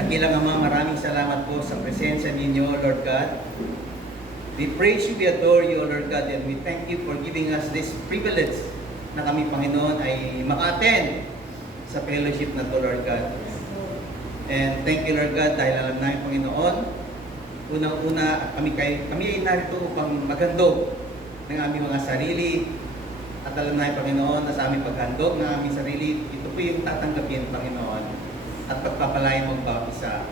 Dakilang Ama, maraming salamat po sa presensya ninyo, Lord God. We praise you, we adore you, Lord God, and we thank you for giving us this privilege na kami, Panginoon, ay maka-attend sa fellowship na to, Lord God. And thank you, Lord God, dahil alam namin, Panginoon, unang-una, kami ay narito upang maghandog ng aming mga sarili. At alam namin, Panginoon, na sa aming paghandog ng aming sarili, ito po yung tatanggapin, Panginoon, at pagpapalain mong bawat isa.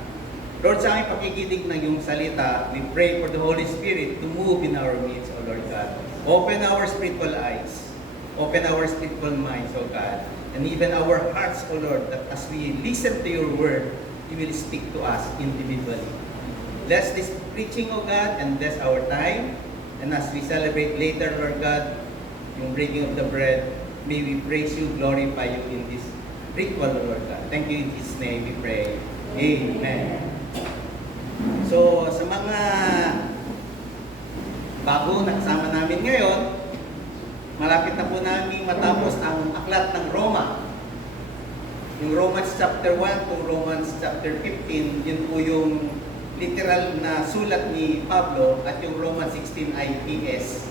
Lord, sa aming pakikinig ng iyong salita, we pray for the Holy Spirit to move in our midst, O Lord God. Open our spiritual eyes, open our spiritual minds, O God, and even our hearts, O Lord, that as we listen to your word, you will speak to us individually. Bless this preaching, O God, and bless our time. And as we celebrate later, Lord God, yung breaking of the bread, may we praise you, glorify you in this ritual, Lord God. Thank you in His name we pray. Amen. So, sa mga bago na kasama namin ngayon, malapit na po namin matapos ang aklat ng Roma. Yung Romans chapter 1 to Romans chapter 15, yun po yung literal na sulat ni Pablo, at yung Romans 16 ay PS,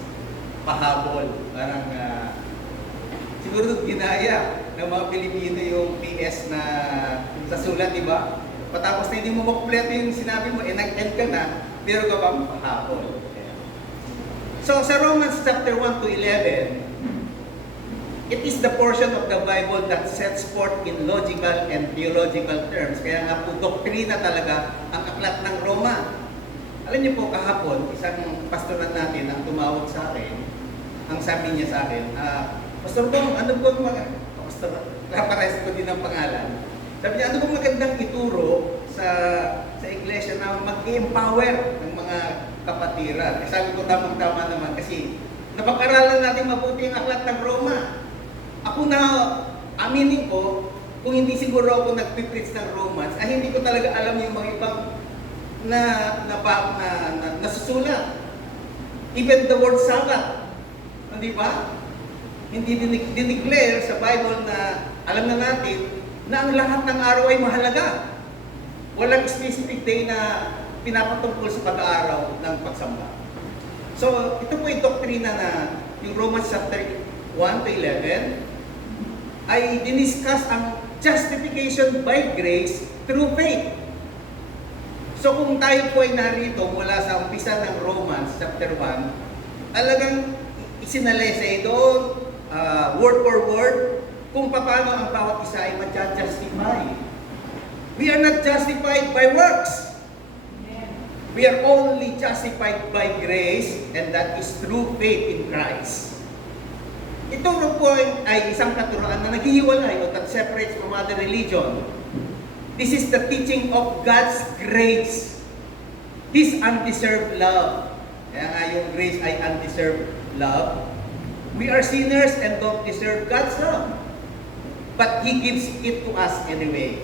pahabol. Parang siguro ginaya ng mga Pilipino yung PS na sa sulat, di ba? Patapos na hindi mo makumpleto yung sinabi mo, nag-end ka na, pero ka ba pahabol? So sa Romans chapter 1 to 11, it is the portion of the Bible that sets forth in logical and theological terms. Kaya nga po, doktrina talaga ang aklat ng Roma. Alam niyo po, kahapon, isang pastoran natin ang tumawag sa akin, ang sabi niya sa akin, Pastor Bong, ano po mga... Pastor, kapares ko din ang pangalan. Sabi niya, ano bang magandang ituro sa iglesia na mag-empower ng mga kapatiran? Eh, sabi ko, tamang-tama naman kasi napag-aralan natin mabuti ang aklat ng Roma. Ako na, aminin ko, kung hindi siguro ako nagpipreach ng Romans, ay hindi ko talaga alam yung mga ibang nasusulat. Even the word Sabbath, hindi ba? Hindi dineclare sa Bible na alam na natin na ang lahat ng araw ay mahalaga. Walang specific day na pinapatungkol sa pag-aaraw ng pagsamba. So, ito po yung doktrina na yung Romans chapter 1 to 11 ay diniscuss ang justification by grace through faith. So, kung tayo po ay narito mula sa umpisa ng Romans chapter 1, talagang isinalaysay doon, word for word, kung paano ang bawat isa ay ma-justify. We are not justified by works. We are only justified by grace, and that is through faith in Christ. Ito po ay isang katuruan na naghihiwalay o that separates from other religion. This is the teaching of God's grace. His undeserved love. Kaya nga yung grace ay undeserved love. We are sinners and don't deserve God's love. But He gives it to us anyway.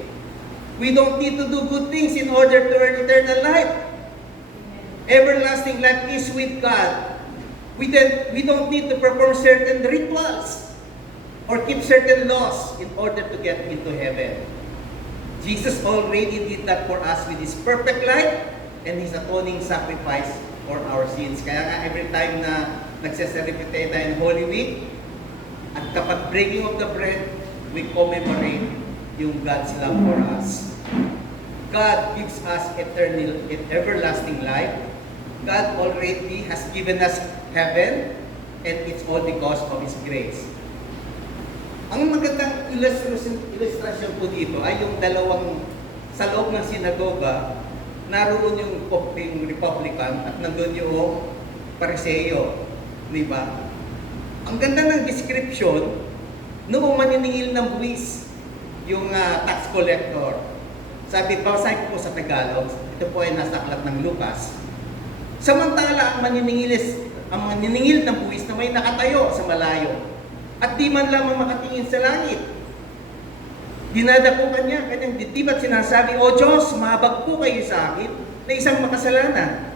We don't need to do good things in order to earn eternal life. Everlasting life is with God. We don't need to perform certain rituals or keep certain laws in order to get into heaven. Jesus already did that for us with His perfect life and His atoning sacrifice for our sins. Kaya nga every time na nagsaselebrate tayo ng Holy Week, at kapag breaking of the bread, we commemorate yung God's love for us. God gives us everlasting life. God already has given us heaven, and it's all because of His grace. Ang magandang illustration po dito ay yung dalawang, sa loob ng sinagoga, naroon yung Republican at nandun yung Pariseo. Di ba? Ang ganda ng description, noong maniningil ng buwis, yung tax collector. Sabi, basahin ko po sa Tagalog, ito po ay nasa aklat ng Lucas. Samantala, ang maniningil ng buwis na may nakatayo sa malayo, at di man lamang makatingin sa langit. Dinadakukan niya kanyang dibdib at sinasabi, O Diyos, mahabag po kayo sa akin na isang makasalanan.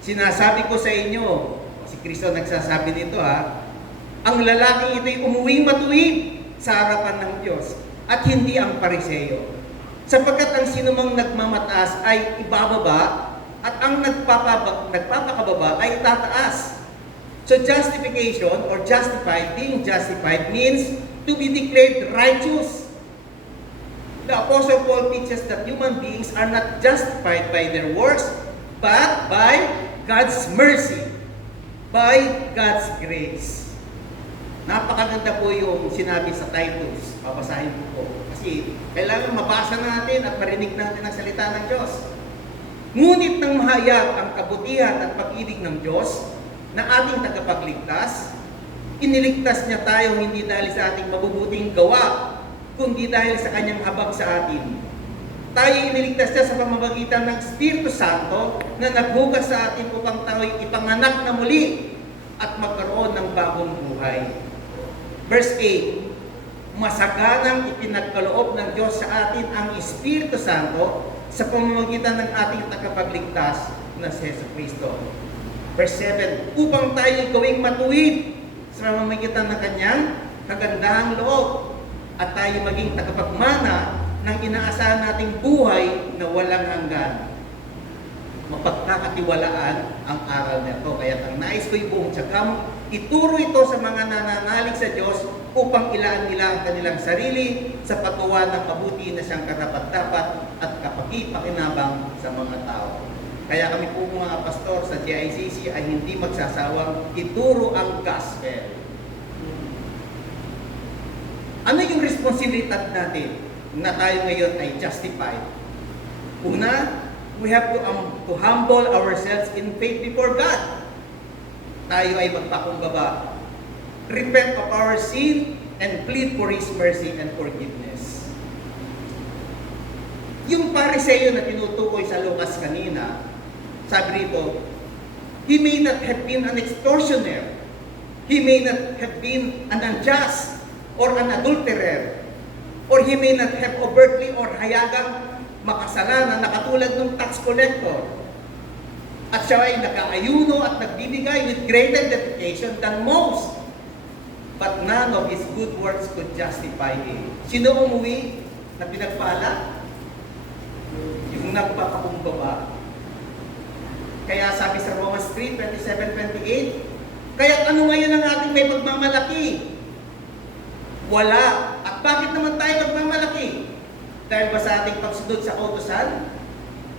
Sinasabi ko sa inyo, si Kristo nagsasabi nito ang lalaking ito'y umuwing matuwid sa harapan ng Diyos at hindi ang Pariseo. Sapagkat ang sinumang nagmamataas ay ibababa at ang nagpapakababa ay itataas. So justification or justified, being justified means to be declared righteous. The Apostle Paul teaches that human beings are not justified by their works, but by God's mercy, by God's grace. Napakaganda po yung sinabi sa Titus. Babasahin ko po. Kasi kailangan mabasa natin at marinig natin ang salita ng Diyos. Ngunit nang mahayag ang kabutihan at pag-ibig ng Diyos na ating tagapagligtas, iniligtas niya tayo hindi dahil sa ating mabubuting gawa, kundi dahil sa kanyang habag sa atin. Tayo iniligtas niya sa pamamagitan ng Espiritu Santo na naghugas sa atin upang tayo'y ipanganak na muli at magkaroon ng bagong buhay. Verse 8, masaganang ipinagkaloob ng Diyos sa atin ang Espiritu Santo sa pamamagitan ng ating tagapagligtas na si Jesucristo. Verse 7, upang tayo gawing matuwid sa pamamagitan ng kanyang kagandahang loob at tayo maging tagapagmana ng inaasahan nating buhay na walang hanggan. Mapagkakatiwalaan ang aral nito. Kaya ang nais ko'y buong tsagam, ituro ito sa mga nananalig sa Diyos upang ilaan nila ang kanilang sarili sa paggawa ng mabuti na siyang karapat-dapat at kapakipakinabang sa mga tao. Kaya kami po mga pastor sa GICC ay hindi magsasawang ituro ang gospel. Ano yung responsibilidad natin na tayo ngayon ay justified? Una, we have to humble ourselves in faith before God. Tayo ay magpakumbaba. Repent of our sin and plead for His mercy and forgiveness. Yung Pariseo na tinutukoy sa Lucas kanina, sabi rito, he may not have been an extortioner. He may not have been an unjust or an adulterer. Or he may not have overtly or hayagang makasalanan na katulad ng tax collector. At siya ay nag-aayuno at nagbibigay with greater dedication than most. But none of his good works could justify him. Sino umuwi na pinagpala? Yung nagpapakumbaba. Kaya sabi sa Romans 3, 27-28, kaya ano ngayon ang ating may pagmamalaki? Wala. At bakit naman tayo magmamalaki? Dahil ba sa ating pagsunod sa kautusan?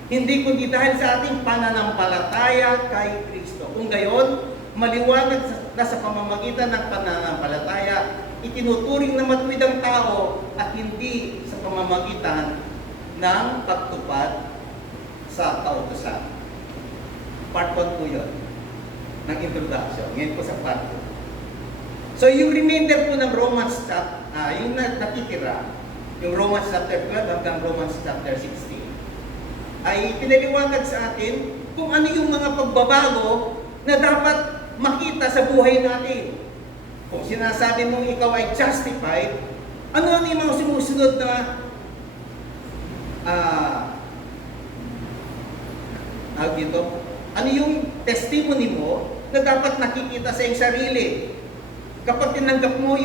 Hindi kundi dahil sa ating pananampalataya kay Kristo. Kung gayon, maliwanag na sa pamamagitan ng pananampalataya, itinuturing na matuwid ang tao at hindi sa pamamagitan ng pagtupad sa kautusan. Part 1 po yun ng introduction. Ngayon po sa part 2. So yung remainder po ng Romans yung natitira, yung Romans chapter 12 hanggang Romans chapter 16, ay pinaliwanag sa atin kung ano yung mga pagbabago na dapat makita sa buhay natin. Kung sinasabi mong ikaw ay justified, ano yung mga sumusunod na dito? Ano yung testimony mo na dapat nakikita sa iyong sarili? Kapag tinanggap mo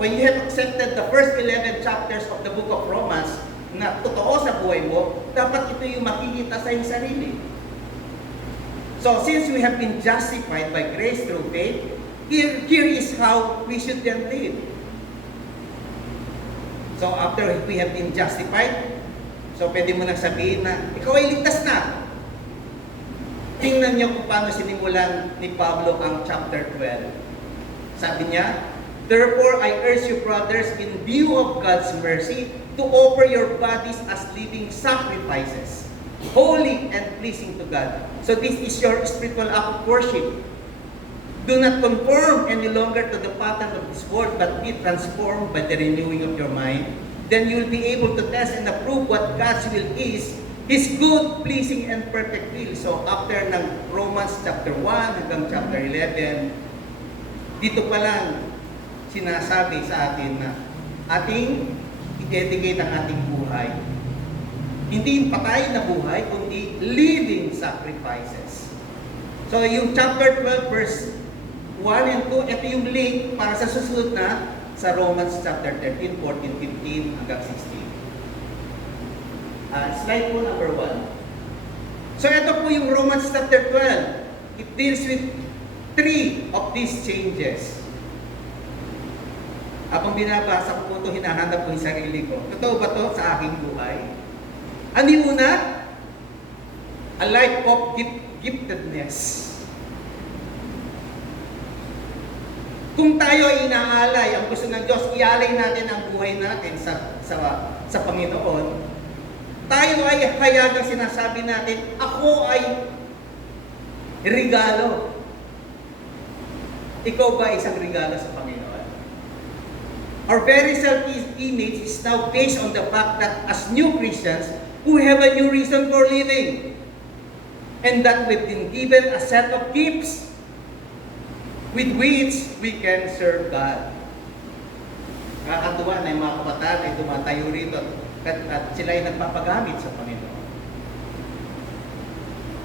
when you have accepted the first 11 chapters of the book of Romans na totoo sa buhay mo, dapat ito yung makikita sa iyong sarili. So, since we have been justified by grace through faith, here is how we should then live. So, after we have been justified, so pwede mo nang sabihin na, ikaw ay ligtas na. Tingnan niyo kung paano sinimulan ni Pablo ang chapter 12. Sabi niya, therefore I urge you brothers in view of God's mercy to offer your bodies as living sacrifices, holy and pleasing to God. So this is your spiritual act of worship. Do not conform any longer to the pattern of this world, but be transformed by the renewing of your mind. Then you will be able to test and approve what God's will is, His good, pleasing, and perfect will. So after ng Romans chapter 1 hanggang chapter 11, dito pa lang sinasabi sa atin na ating i-dedicate ang ating buhay. Hindi yung patay na buhay, kundi living sacrifices. So yung chapter 12 verse 1 and 2, ito yung link para sa susunod na sa Romans chapter 13, 14, 15 hanggang 16. Slide po number 1. So ito po yung Romans chapter 12. It deals with 3 of these changes. Habang binabasa ko po ito, hinahanap ko yung sarili ko. Totoo ba ito sa aking buhay? Ano yung una? A life of giftedness. Kung tayo ay inaalay, ang gusto ng Diyos, ialay natin ang buhay natin sa Panginoon, tayo ay hayagang sinasabi natin, ako ay regalo. Ikaw ba isang regalo sa Panginoon? Our very self-image is now based on the fact that as new Christians, we have a new reason for living. And that we've been given a set of gifts with which we can serve God. Nakakatuwa na yung mga kabataan ay tumatayo rito at sila ay nagpapagamit sa Panginoon.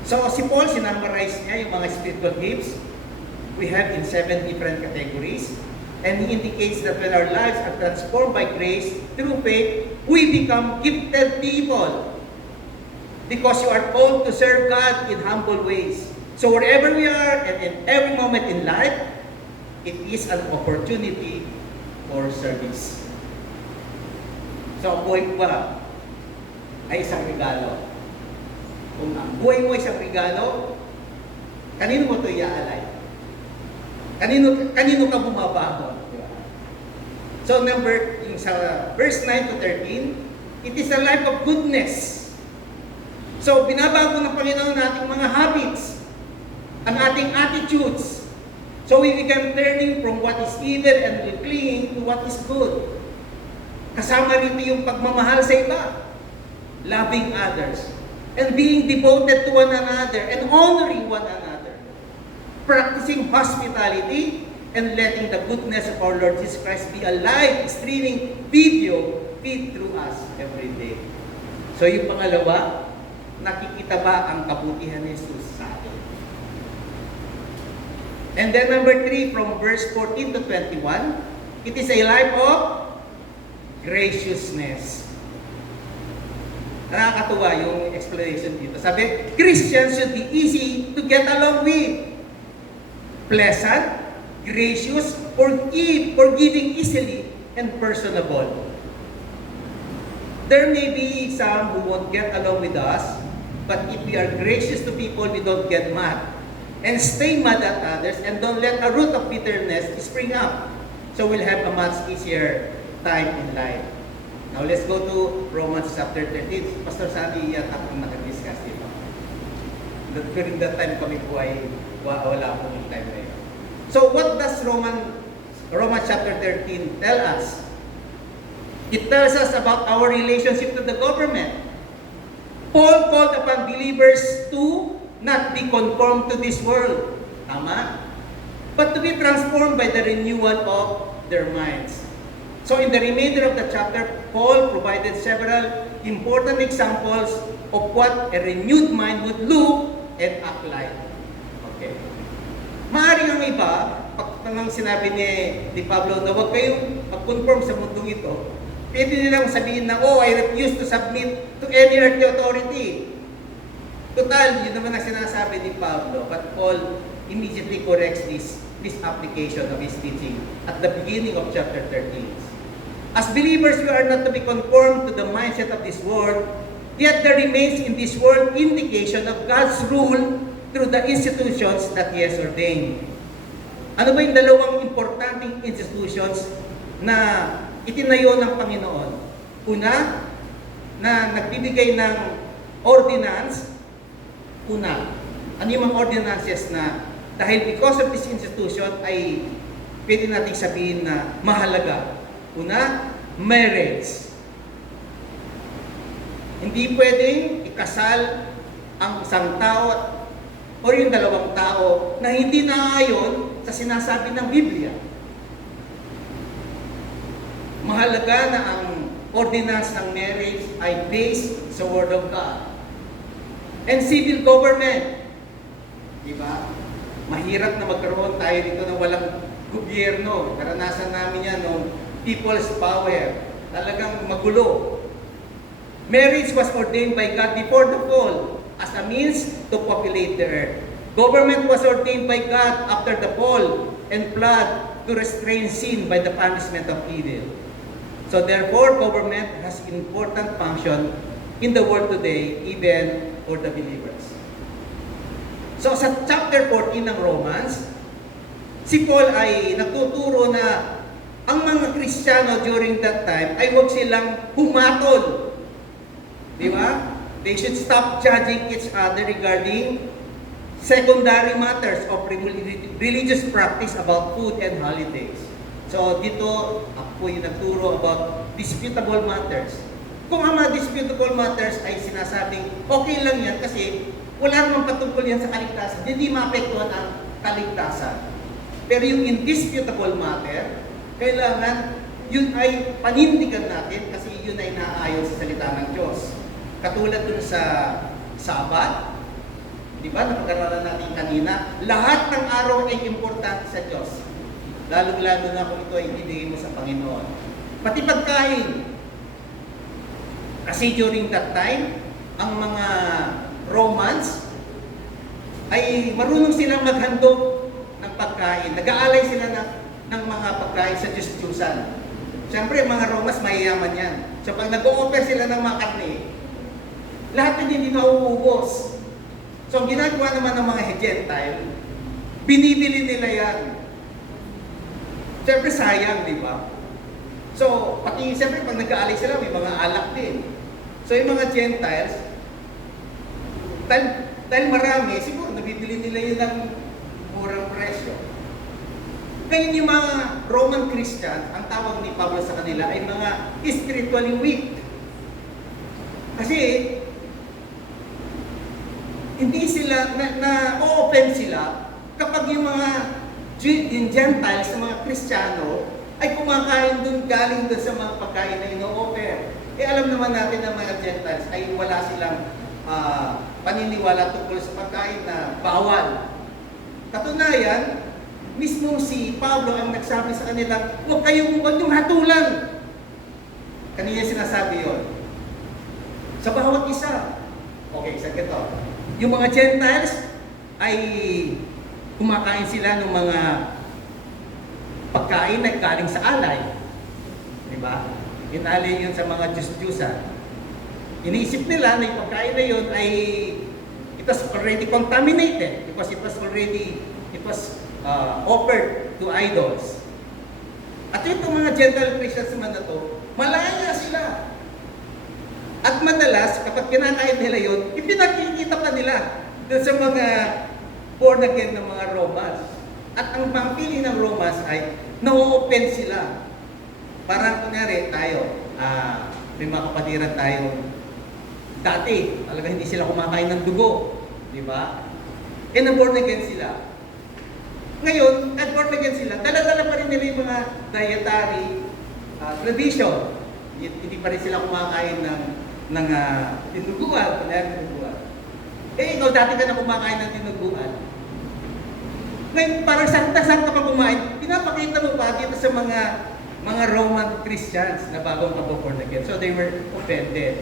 So si Paul, sinamarize niya yung mga spiritual gifts we have in 7 different categories. And he indicates that when our lives are transformed by grace through faith, we become gifted people. Because you are called to serve God in humble ways. So wherever we are and in every moment in life, it is an opportunity for service. So ang buhay ko ba ay isang regalo? Kung ang buhay mo ay isang regalo, kanino mo ito iaalay? Kanino ka bumabahon? So yung sa verse 9 to 13, it is a life of goodness. So binabago ng Panginoon nating mga habits, ang ating attitudes. So we become turning from what is evil and clinging to what is good. Kasama rito yung pagmamahal sa iba, loving others, and being devoted to one another and honoring one another. Practicing hospitality and letting the goodness of our Lord Jesus Christ be a live streaming video feed through us every day. So yung pangalawa, nakikita ba ang kabutihan ni Jesus sa atin? And then number 3, from verse 14 to 21, it is a life of graciousness. Nakakatuwa yung explanation dito. Sabi, Christians should be easy to get along with. Pleasant, gracious, forgiving easily, and personable. There may be some who won't get along with us, but if we are gracious to people, we don't get mad. And stay mad at others, and don't let a root of bitterness spring up. So we'll have a much easier time in life. Now let's go to Romans chapter 13. Pastor Sandy, yata akong nakadiscuss dito. During that time kami po ay wala akong time na yun. So what does Romans chapter 13 tell us? It tells us about our relationship to the government. Paul called upon believers to not be conformed to this world. Tama? But to be transformed by the renewal of their minds. So in the remainder of the chapter, Paul provided several important examples of what a renewed mind would look and act like. Okay. Maaaring ang iba, pag nang sinabi ni Pablo na huwag kayong mag-conform sa mundong ito, pwede nilang sabihin na, oh, I refuse to submit to any earthly authority. Total, yun naman ang sinasabi ni Pablo. But Paul immediately corrects this application of his teaching at the beginning of chapter 13. As believers, we are not to be conformed to the mindset of this world, yet there remains in this world indication of God's rule through the institutions that He has ordained. Ano ba yung dalawang importanteng institutions na itinayo ng Panginoon? Una, na nagbibigay ng ordinance. Una, ano yung mga ordinances na dahil because of this institution ay pwede natin sabihin na mahalaga. Una, marriage. Hindi pwedeng ikasal ang isang tao o yung dalawang tao na hindi naayon sa sinasabi ng Biblia. Mahalaga na ang ordinance ng marriage ay based sa Word of God. And civil government. Diba? Mahirap na magkaroon tayo dito ng walang gobyerno. Karanasan namin yan noong people's power. Talagang magulo. Marriage was ordained by God before the fall as a means to populate the earth. Government was ordained by God after the fall and flood to restrain sin by the punishment of evil. So therefore, government has important function in the world today, even for the believers. So sa chapter 14 ng Romans, si Paul ay nagtuturo na ang mga Kristiyano during that time ay huwag silang humatol. Di ba? They should stop judging each other regarding secondary matters of religious practice about food and holidays. So dito, ako po yung nagturo about disputable matters. Kung ang mga disputable matters ay sinasabing okay lang yan kasi wala namang patungkol yan sa kaligtasan, hindi maapektuhan ang kaligtasan. Pero yung indisputable matter, kailangan yun ay panindigan natin kasi yun ay naaayon sa salita ng Diyos. Katulad dun sa Sabat, di ba, napag-aralan natin kanina, lahat ng araw ay importante sa Diyos. Lalong-lalo na kung ito ay ibigay mo sa Panginoon. Pati pagkain. Kasi during that time, ang mga Romans ay marunong silang maghandog ng pagkain. Nag-aalay sila ng mga pagkain sa Diyos-Diyusan. Siyempre, mga Romans, mayayaman yan. So, pag nag-o-offer sila ng mga karne, lahat hindi nauubos. So, ang ginagawa naman ng mga Gentile, binibili nila yan. Siyempre, sayang, di ba? So, pati siyempre, pag nag-aalay sila, may mga alak din. So, yung mga Gentiles, dahil marami, siguro, nabibili nila yun ng murang presyo. Ngayon yung mga Roman Christian, ang tawag ni Pablo sa kanila ay mga spiritually weak. Kasi, hindi sila, na-open sila kapag yung mga Gentiles, mga Kristiyano, ay kumakain dun, galing dun sa mga pagkain na ino-offer. Eh alam naman natin na mga Gentiles ay wala silang paniniwala tungkol sa pagkain na bawal. Katunayan, mismo si Pablo ang nagsabi sa kanila, huwag yung hatulan. Kanina sinasabi yon. Sa bawat isa. Okay, saglit to. Yung mga Gentiles ay kumakain sila ng mga pagkain na galing sa alay. Diba? Inalay yun sa mga Diyos-Diyusan. Iniisip nila na yung pagkain na yun ay it was already contaminated because it was offered to idols. At itong mga Gentile Christians naman na to, malaya sila. At madalas, kapag kinakain nila yun, ipinakikita pa nila dun sa mga born again ng mga Romans. At ang pangpili ng Romans ay na-open sila. Parang kunyari tayo, may mga kapatiran tayo dati, talaga hindi sila kumakain ng dugo. Di ba? E na-born again sila. Ngayon, na-born again sila, dala-dala pa rin nila yung mga dietary tradition. Hindi pa rin sila kumakain ng tinuguan, tinuguan. Eh, ikaw dati ka na kumakain ng tinuguan. Ngayon, parang sakta-sakta ka kumain, pinapakita mo pa dito sa mga Roman Christians na bagong born again. So they were offended.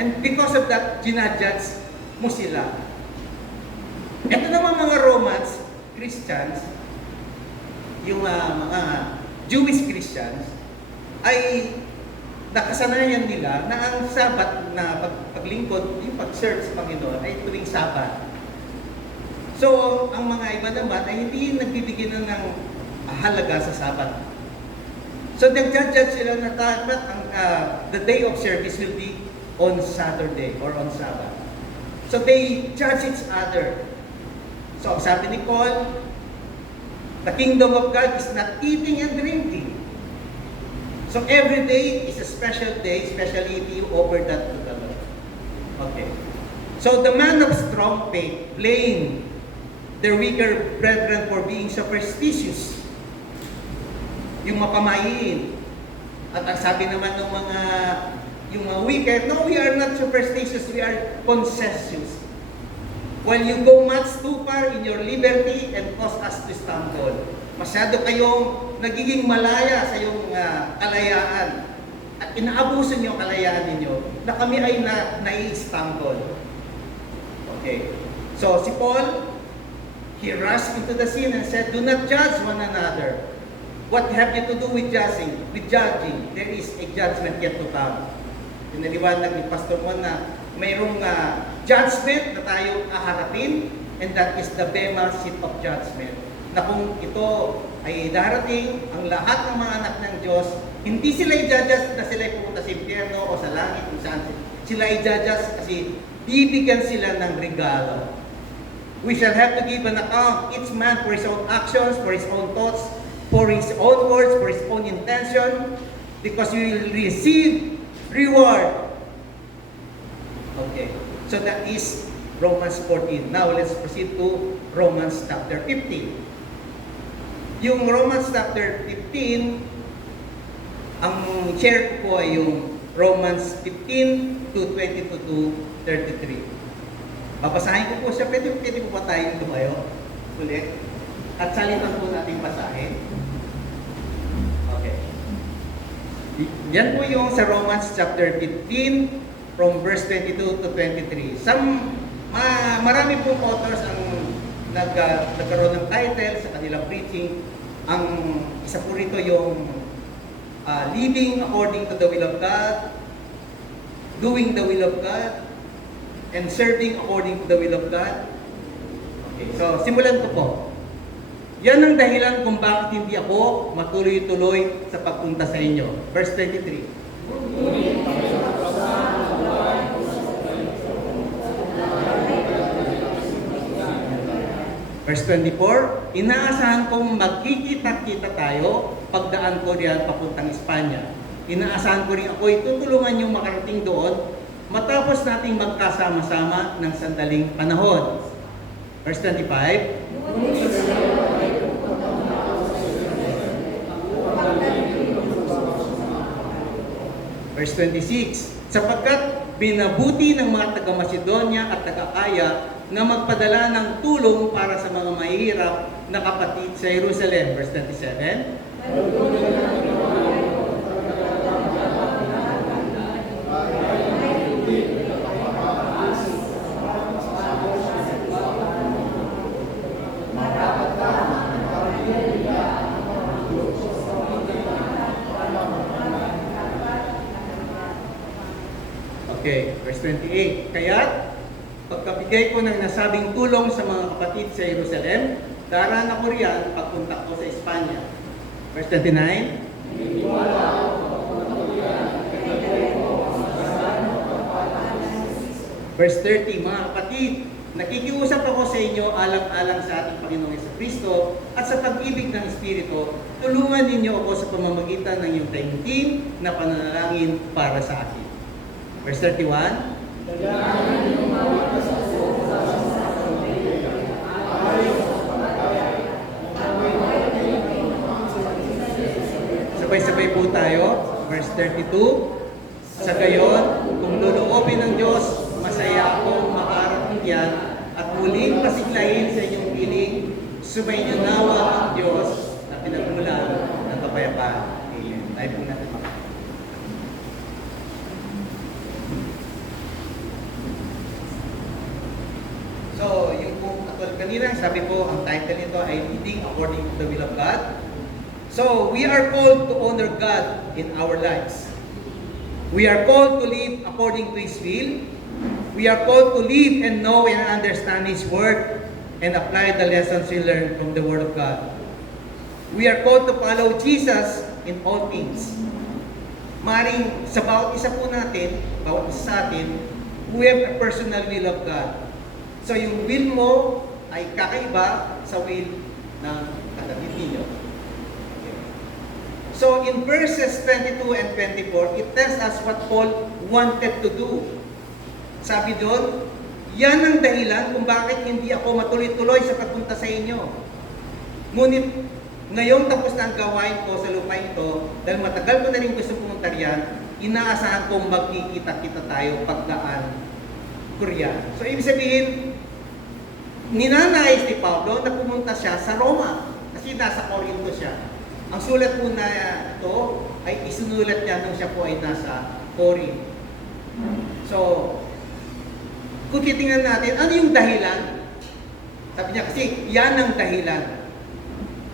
And because of that, ginajudge mo sila. Ito naman mga Romans Christians, yung mga Jewish Christians, ay nakasanayan nila na ang Sabat na paglingkod, yung pag-serve sa Panginoon ay tuwing Sabat. So, ang mga iba naman ay hindi nagbibigyan ng halaga sa Sabat. So, nag-judge sila na dapat the day of service will be on Saturday or on Sabbath. So, they judge each other. So, ang sabi ni Paul, the kingdom of God is not eating and drinking. So every day is a special day, especially if you offer that to the Lord. Okay. So the man of strong faith blamed their weaker brethren for being superstitious. Yung mapamayin. At ang sabi naman ng yung mga weaker, no, we are not superstitious, we are conscientious. While you go much too far in your liberty and cause us to stumble. Masyado kayong nagiging malaya sa iyong kalayaan at inaabuso niyo ang kalayaan ninyo, na kami ay nai-stumble. Okay. So si Paul, he rushed into the scene and said, "Do not judge one another. What have you to do with judging? With judging, there is a judgment yet to come." Pinaliwanag ni Pastor Juan na mayroong judgment na tayo haharapin, and that is the Bema seat of judgment. Na kung ito ay darating, ang lahat ng mga anak ng Diyos, hindi sila i-judge na sila pupunta sa impyerno o sa langit kung saan sila i-judge kasi bibigyan sila ng regalo. We shall have to give an account, each man for his own actions, for his own thoughts, for his own words, for his own intention, because you will receive reward. Okay, so that is Romans 14. Now let's proceed to Romans chapter 15. Yung Romans chapter 15, ang share ko ay yung Romans 15 to 22 to 33. Babasahin ko po siya. Pwede po ba tayong tumayo ulit? At salitan po natin basahin. Okay. Yan po yung sa Romans chapter 15 from verse 22 to 23. Marami pong authors ang nagkaroon ng title sa kanilang preaching. Ang isa po rito yung living according to the will of God, doing the will of God, and serving according to the will of God. Okay, so simulan ko po. Yan ang dahilan kung bakit hindi ako matuloy-tuloy sa pagpunta sa inyo. Verse 23. Verse 24, inaasahan kong magkikita-kita tayo pagdaan ko riyan papuntang Espanya. Inaasahan ko rin ako itutulungan yung makarating doon matapos nating magkasama-sama ng sandaling panahon. Verse 25, Verse 26, sapagkat binabuti ng mga taga-Macedonia at taga-Akaya na magpadala ng tulong para sa mga mahihirap na kapatid sa Jerusalem. Verse 27, okay, verse 28. Kaya't pagkabigay ko ng nasabing tulong sa mga kapatid sa Jerusalem, daraan ako riyan pagpunta ko sa Espanya. Verse 29. Verse 30, mga kapatid, nakikiusap ako sa inyo alang-alang sa ating Panginoong Jesucristo at sa pag-ibig ng Espiritu, tulungan ninyo ako sa pamamagitan ng iyong taimtim na pananalangin para sa akin. Verse 31. Sabay-sabay po tayo. Verse 32. Sa gayon, kung luluobin ng Diyos, masaya akong makarating yan at muling pasiglahin sa inyong piling, sumainyo nawa ang Diyos na pinagmulan ng kapayapaan. Amen. Tayo po natin mga. So, yung po kanina, sabi po, ang title nito ay Living According to the Will of God. So, we are called to honor God in our lives. We are called to live according to His will. We are called to live and know and understand His Word and apply the lessons we learn from the Word of God. We are called to follow Jesus in all things. Maring sa bawat isa po natin, bawat isa sa atin, we have a personal will of God. So yung will mo ay kakaiba sa will ng kapatid ninyo. Okay. So in verses 22 and 24, it tells us what Paul wanted to do. Sabi doon, yan ang dahilan kung bakit hindi ako matuloy-tuloy sa pagpunta sa inyo. Ngunit ngayong tapos na ang gawain ko sa lupa ito, dahil matagal ko na rin gusto pumunta riyan, inaasahan kong magkikita-kita tayo pagdaan ko riyan. So ibig sabihin, ninanais ni Pablo na pumunta siya sa Roma kasi nasa Corinto siya. Ang sulat po na ito ay isinulat niya nung siya po ay nasa Corinth. So, kung titingnan natin, ano yung dahilan? Sabi niya kasi, yan ang dahilan.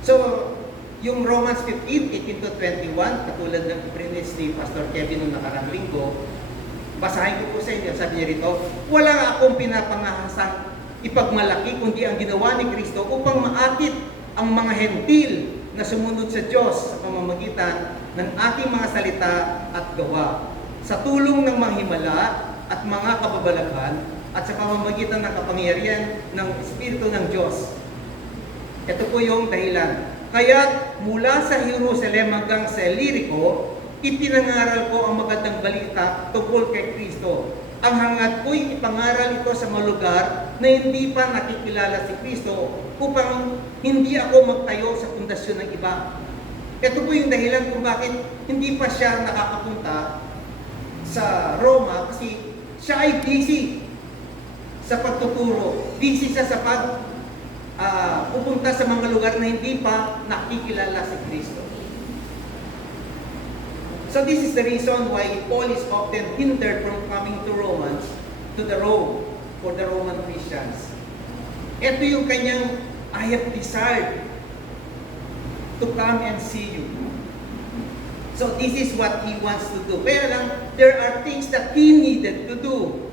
So, yung Romans 15, 18 to 21, katulad ng prinis ni Pastor Kevin nung nakarang linggo, basahin ko po sa inyo, sabi niya rito, wala akong pinapangahasang ipagmalaki kundi ang ginawa ni Kristo upang maakit ang mga hentil na sumunod sa Diyos sa pamamagitan ng aking mga salita at gawa. Sa tulong ng mga himala at mga kababalaghan at sa pamamagitan ng kapangyarihan ng Espiritu ng Diyos. Ito po yung dahilan. Kaya mula sa Jerusalem hanggang sa Illyricum, ipinangaral ko ang magandang balita tungkol kay Kristo. Ang hangad ko'y ipangaral ito sa mga lugar na hindi pa nakikilala si Kristo upang hindi ako magtayo sa pundasyon ng iba. Ito po yung dahilan kung bakit hindi pa siya nakakapunta sa Roma kasi siya ay busy sa pagtuturo. Busy siya sa pupunta sa mga lugar na hindi pa nakikilala si Kristo. So this is the reason why Paul is often hindered from coming to Rome for the Roman Christians. Ito yung kanyang, I have desired to come and see you. So this is what he wants to do. Pero lang, there are things that he needed to do.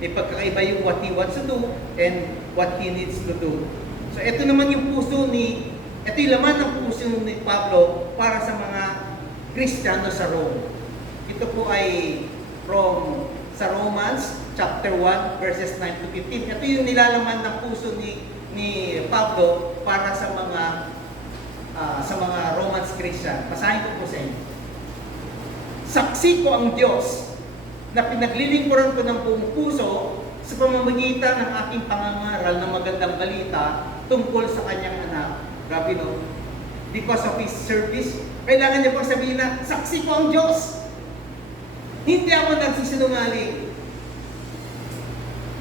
May pagkakaiba yung what he wants to do and what he needs to do. So ito naman yung ito yung laman ng puso ni Pablo para sa mga Kristiyano sa Rome. Ito po ay sa Romans chapter 1 verses 9 to 15. Ito yung nilalaman ng puso ni Pablo para sa mga Romans Christian. Basahin ko po sa inyo. Saksi ko ang Diyos na pinaglilingkuran ko ng buong puso sa pamamagitan ng aking pangangaral ng magandang balita tungkol sa kanyang anak. Grabe no? Because of his service, kailangan niya pang sabihin na, saksi ko ang Diyos. Hindi ako nagsisinungaling.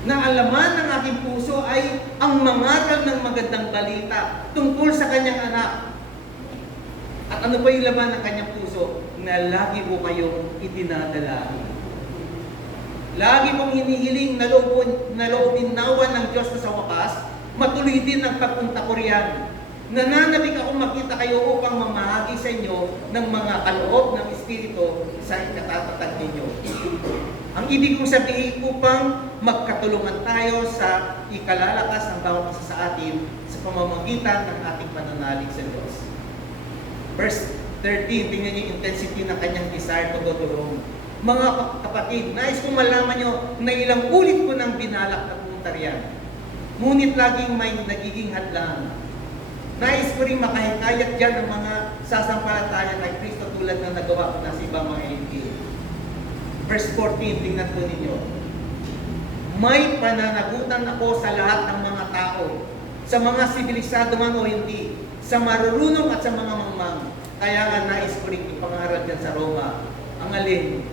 Na ang laman ng aking puso ay ang mangaral ng magandang balita tungkol sa kanyang anak. At ano pa yung laman ng kanyang puso? Na lagi mo kayong itinadalangin. Lagi mong hinihiling na loobin nawa ng Diyos na sa wakas, matuloy din ang pagpunta ko riyan. Nananabik ako makita kayo upang mamahagi sa inyo ng mga kaloob ng Espiritu sa ikatatatag ninyo. Ang ibig kong sabihin upang magkatulungan tayo sa ikalalakas ng bawat isa sa atin sa pamamagitan ng ating pananalig sa Diyos. Verse 13, tingnan niyo yung intensity ng kanyang desire to go to Rome. Mga kapatid, nais kong malaman nyo na ilang ulit ko nang binalak na pumunta riyan. Ngunit laging may nagiging hadlang. Nais ko rin makahikayat dyan ang mga sasampalataya kay Kristo tulad ng nagawa ko na sa ibang mga hindi. Verse 14, tingnan po ninyo. May pananagutan ako sa lahat ng mga tao, sa mga sibilisado man o hindi, sa marurunong at sa mga mangmang. Kaya nga nais ko rin ipangaral dyan sa Roma, ang alin,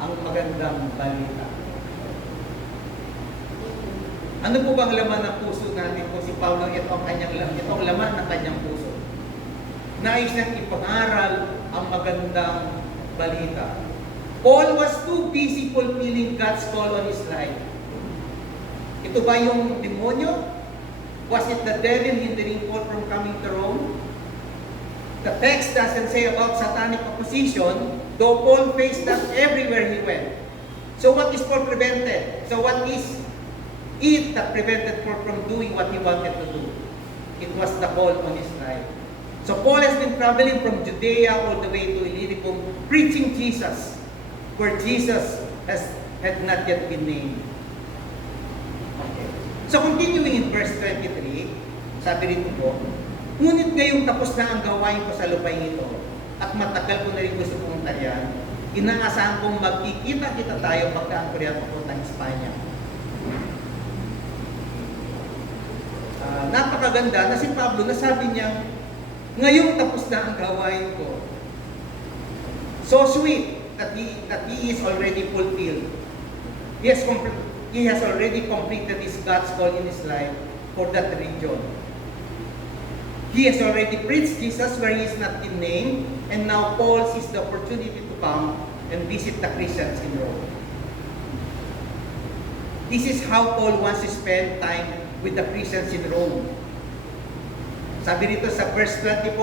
ang magandang balita. Ano po bang laman ng puso natin kung si Paulo ito ang laman ng kanyang puso? Nais niyang ipangaral ang magandang balita. Paul was too busy fulfilling God's call on his life. Ito ba yung demonyo? Was it the devil hindering Paul from coming to Rome? The text doesn't say about satanic opposition, though Paul faced that everywhere he went. So what is Paul prevented? So what is it that prevented Paul from doing what he wanted to do? It was the call on his life. So Paul has been traveling from Judea all the way to Illyricum, preaching Jesus, where Jesus had not yet been named. Okay. So continuing in verse 23, sabi rito po, ngunit ngayong tapos na ang gawain ko sa lupain ito, at matagal ko na rin gusto pumunta riyan, inaasahan kong magkikita-kita tayo pagka ang Korea papuntang Espanya. Napakaganda na si Pablo nasabi niya, ngayong tapos na ang gawain ko. So sweet that he is already fulfilled. He has already completed his God's call in his life for that region. He has already preached Jesus where he is not been named, and now Paul sees the opportunity to come and visit the Christians in Rome. This is how Paul wants to spend time with the Christians in Rome. Sabi rito sa verse 24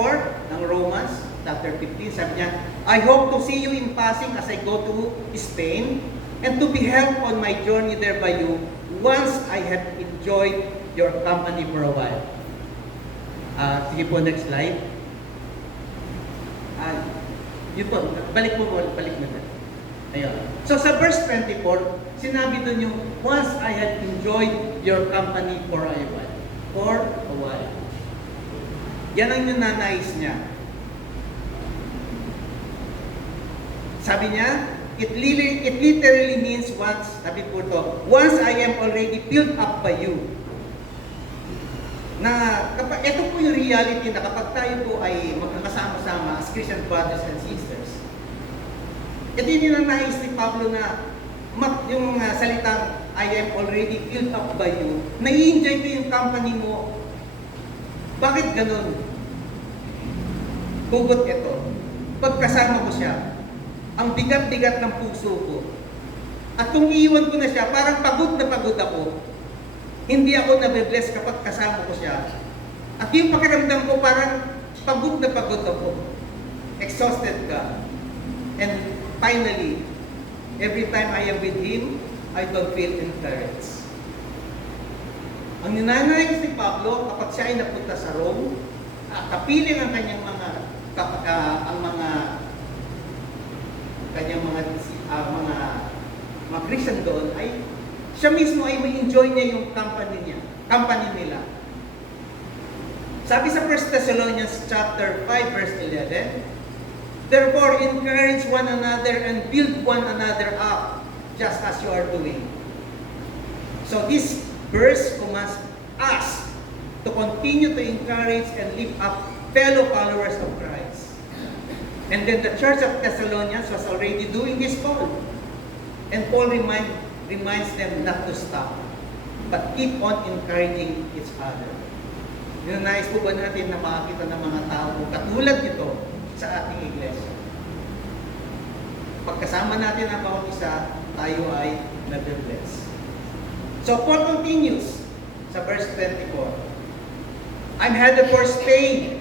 ng Romans, chapter 15, sabi niya, I hope to see you in passing as I go to Spain, and to be helped on my journey there by you, once I have enjoyed your company for a while. Sige po, next slide. Yun po, balik mo. Ayun. So sa verse 24, sinabi doon yung, once I had enjoyed your company for a while. Yan ang yung nanais niya. Sabi niya, it literally means once, sabi po ito, once I am already filled up by you. Na ito po yung reality na kapag tayo po ay magkakasama-sama as Christian brothers and sisters, ito yung nais ni Pablo na yung salitang I am already filled up by you, nai-enjoy ko yung company mo. Bakit ganun? Hugot ito. Pagkasama ko siya, ang bigat-bigat ng puso ko. At kung iiwan ko na siya, parang pagod na pagod ako. Hindi ako nabibless kapag kasama ko siya. At yung pakiramdam ko parang pagod na pagod ako. Exhausted ka. And finally, every time I am with him, I don't feel encouraged. Ang ninanais ni Pablo, kapag siya ay napunta sa Rome, kapiling ang kanyang mga Christian doon ay siya mismo ay ma-enjoy niya yung company nila. Sabi sa 1 Thessalonians chapter 5 verse 11, therefore encourage one another and build one another up, just as you are doing. So this verse commands us to continue to encourage and lift up fellow followers of Christ. And then the church of Thessalonians was already doing this Paul. And Paul reminds them not to stop, but keep on encouraging each other. Nais po ba natin na makakita ng mga tao katulad nito sa ating iglesia? Pagkasama natin ang bawat isa, tayo ay nag-bless. So Paul continues sa verse 24. I'm headed for Spain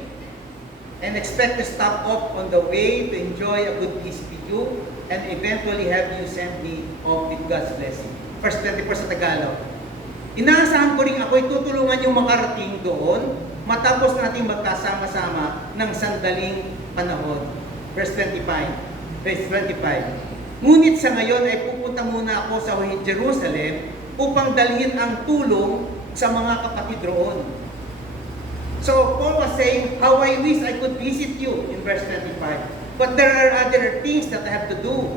and expect to stop off on the way to enjoy a good peace with you and eventually have you send me off with God's blessing. Verse 24 sa Tagalog. Inaasahan ko rin ako'y tutulungan yung makarating doon matapos nating magkasama-sama ng sandaling panahon. Verse 25. Ngunit sa ngayon ay pupunta muna ako sa Jerusalem upang dalhin ang tulong sa mga kapatid roon. So Paul was saying, how I wish I could visit you in verse 25. But there are other things that I have to do.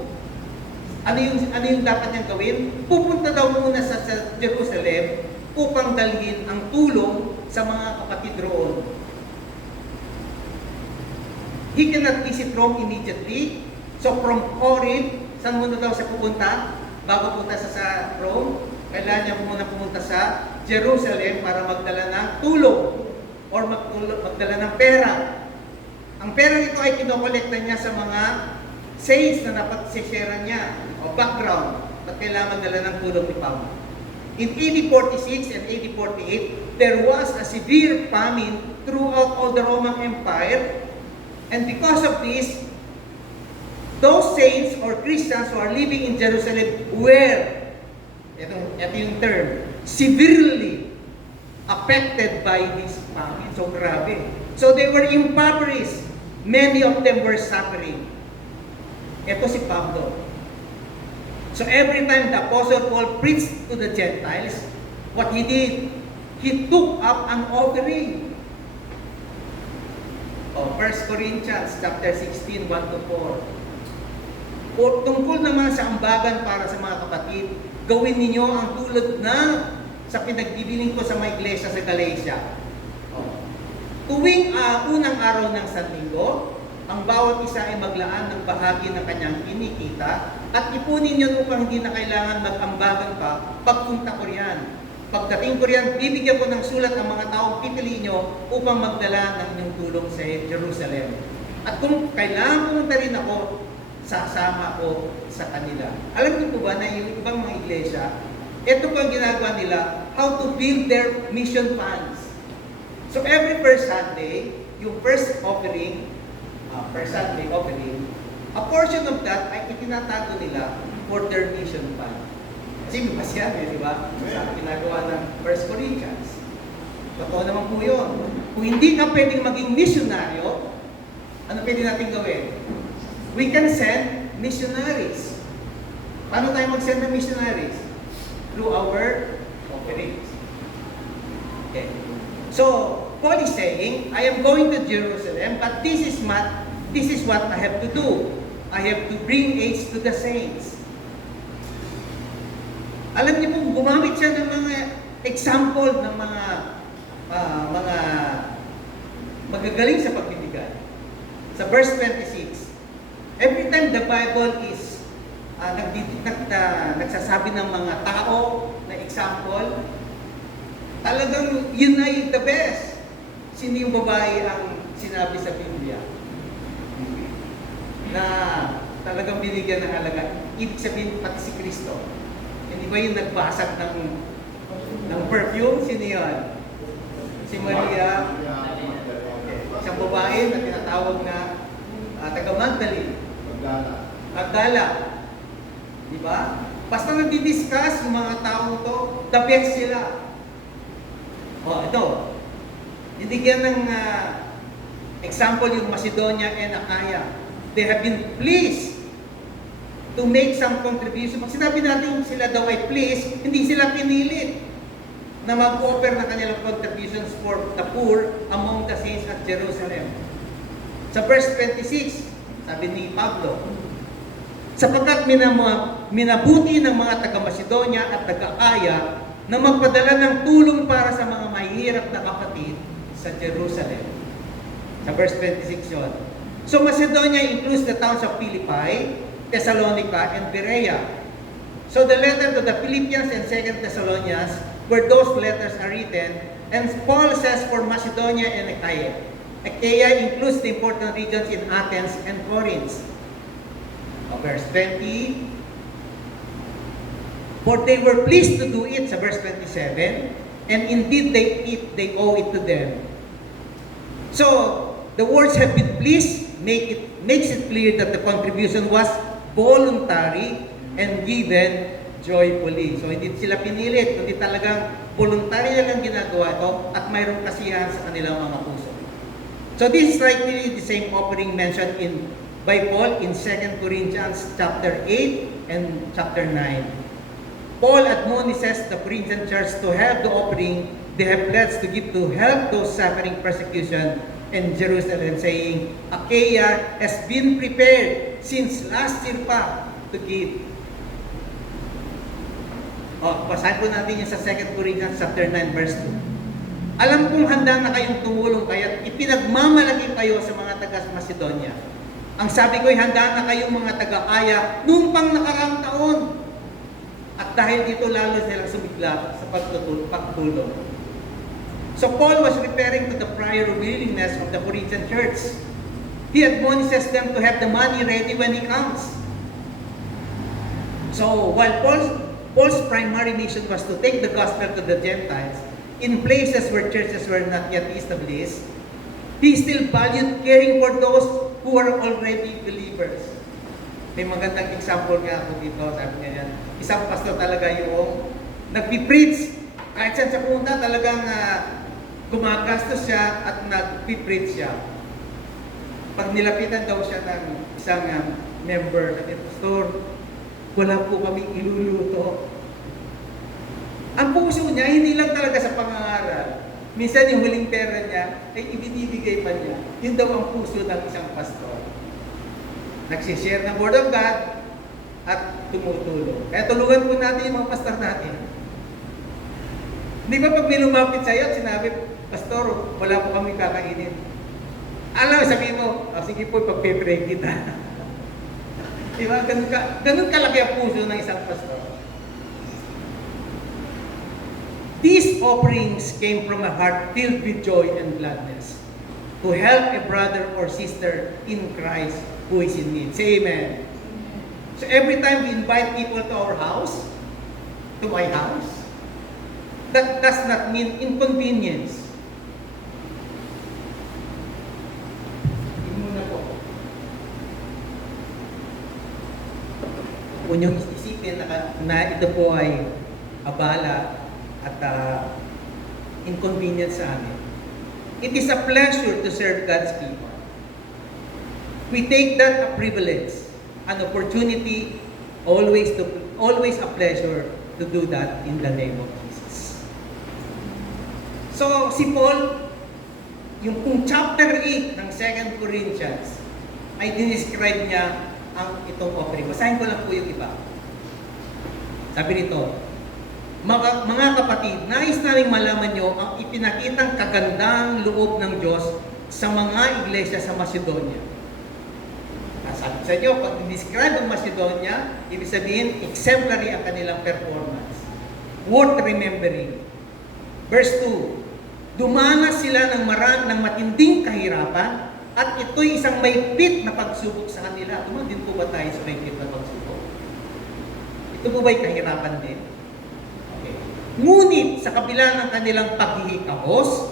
Ano yung dapat niyang gawin? Pupunta daw muna sa Jerusalem upang dalhin ang tulong sa mga kapatid roon. He cannot visit Rome immediately. So from Corinth, saan muna daw siya pupunta? Bago punta sa Rome, kailangan niya muna pumunta sa Jerusalem para magdala ng tulong or magdala ng pera. Ang pera nito ay kinokolekta niya sa mga saints na napagsishare niya o background at kailangan magdala ng tulong ni Pablo. In AD 46 and AD 48, there was a severe famine throughout all the Roman Empire, and because of this, those saints or Christians who are living in Jerusalem were, ito yung term, severely affected by this famine. So grabe. So they were impoverished. Many of them were suffering. Ito si Pablo. So every time the Apostle Paul preached to the Gentiles, what he did, he took up an offering. 1 Corinthians chapter 16, 1-4. Tungkol naman sa ambagan para sa mga kapatid, gawin ninyo ang tulad na sa pinagbibiling ko sa mga iglesia sa Galatia. Tuwing unang araw ng Sanlinggo, ang bawat isa ay maglaan ng bahagi ng kanyang kinikita at ipunin yun upang hindi na kailangan mag-ambagan pa pagpunta ko riyan. Pagdating ko riyan, bibigyan ko ng sulat ang mga taong pipiliin nyo upang magdala ng inyong tulong sa Jerusalem. At kung kailangan pumunta rin ako, sasama ko sa kanila. Alam niyo po ba na yung ibang mga iglesia, ito po ang ginagawa nila, how to build their mission funds. So every first Sunday, yung first offering, first Sunday offering, a portion of that ay itinatago nila for their mission fund. Kasi mas yan di ba? Sa ginagawa ng 1 Corinthians. Totoo naman po yun. Kung hindi ka pwedeng maging misyonaryo, ano pwede natin gawin? We can send missionaries. Paano tayo mag-send ng missionaries? Through our offerings. Okay. So, Paul is saying, I am going to Jerusalem, but this is what I have to do. I have to bring aids to the saints. Alam niyo po, gumamit siya ng mga example ng mga magagaling sa pagbibigay. Sa verse 26, every time the Bible is nagsasabi ng mga tao na example, talagang yun ay the best. Sino yung babae ang sinabi sa Biblia na talagang binigyan ng halaga? Ibig sabihin pati si Kristo. Hindi ba yung nagbasag ng perfume? Sino yun? Si Maria. Okay. Isang babae na tinatawag na taga Magdalene. Magdala. Di ba? Basta nagdi-discuss yung mga taong to, the best sila. Ito. Binigyan ng example yung Macedonia and Achaia. They have been pleased to make some contribution. Pag sinabi natin sila daw ay pleased, hindi sila pinilit na mag-offer ng kanilang contributions for the poor among the saints at Jerusalem. Sa verse 26, sabi ni Pablo, sapagkat minabuti ng mga taga-Macedonia at taga-Achaia na magpadala ng tulong para sa mga mahihirap na kapatid sa Jerusalem. Sa verse 26 yun. So Macedonia includes the towns of Philippi, Thessalonica, and Berea. So the letter to the Philippians and 2 Thessalonians, where those letters are written, and Paul says for Macedonia and Achaia. Achaia includes the important regions in Athens and Corinth. Verse 20, for they were pleased to do it, sa verse 27, and indeed they owe it to them. So, the words have been pleased, makes it clear that the contribution was voluntary and given joyfully. So, hindi sila pinilit, kundi talagang voluntary na lang ginagawa ito at mayroong kasiyahan sa kanilang mga puso. So, this is likely the same offering mentioned by Paul in 2 Corinthians chapter 8 and chapter 9. Paul admonishes the Corinthian church to have the offering they have pledged to give to help those suffering persecution in Jerusalem, saying, Achaia has been prepared since last year pa to give. Basahin po natin yung sa 2 Corinthians chapter 9 verse 2. Alam kong handa na kayong tumulong, kaya ipinagmamalaki kayo sa mga taga-Macedonia. Ang sabi ko'y handa na kayong mga taga-Achaia noong pang nakaraang taon. At dahil dito lalo silang sumigla sa pagtulong. So Paul was referring to the prior willingness of the Corinthian church. He admonishes them to have the money ready when he comes. So while Paul's primary mission was to take the gospel to the Gentiles in places where churches were not yet established, he still valued caring for those who are already believers. May magandang example nga ako dito, sabi niya yan. Isang pastor talaga yung nagpipreach. Kahit saan siya pumunta, talagang gumagastos siya at nagpipreach siya. Pag nilapitan daw siya ng isang member, sabi, Pastor, wala po kami iluluto. Ang puso niya, hindi lang talaga sa pangangaral. Minsan yung huling pera niya, ay ibinibigay pa niya. Yun daw ang puso ng isang pastor. Nagsishare ng Word of God at tumutulong. Kaya tulungan po natin yung mga pastor natin. Di ba pag may lumapit sa'yo at sinabi, Pastor, wala po kami kakainin. Alam, sabihin mo, sige po, pagpe-pray kita. Di ba? Ganun kalaki ang puso ng isang pastor. These offerings came from a heart filled with joy and gladness to help a brother or sister in Christ who is in need. Say amen. So every time we invite people to our house, to my house, that does not mean inconvenience. Yun muna po. Kung yung isipin na ito po ay abala at inconvenience sa amin. It is a pleasure to serve God's people. We take that a privilege, an opportunity, always a pleasure to do that in the name of Jesus. So, si Paul, yung chapter 8 ng 2 Corinthians, ay dinescribe niya ang itong offering. Basahin ko lang po yung iba. Sabi nito, mga kapatid, nais naming malaman nyo ang ipinakitang kagandang loob ng Diyos sa mga iglesia sa Macedonia. Sabi sa inyo, pag describe ang Macedonia, ibig sabihin, exemplary ang kanilang performance. Worth remembering. Verse 2, dumanas sila ng matinding kahirapan at ito'y isang maigpit na pagsubok sa kanila. Dumaan din po ba tayo sa maigpit na pagsubok? Ito po ba'y kahirapan din? Ngunit sa kabila ng kanilang paghihikahos,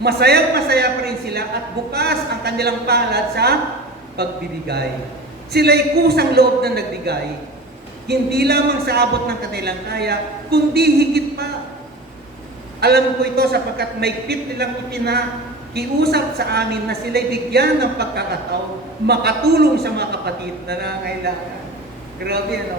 masayang-masaya pa rin sila at bukas ang kanilang palad sa pagbibigay. Sila'y kusang loob na nagbigay, hindi lamang sa abot ng kanilang kaya, kundi higit pa. Alam ko ito sapagkat maigpit nilang ipinakiusap sa amin na sila'y bigyan ng pagkakataon makatulong sa mga kapatid na nangangailangan. Grabe, ano?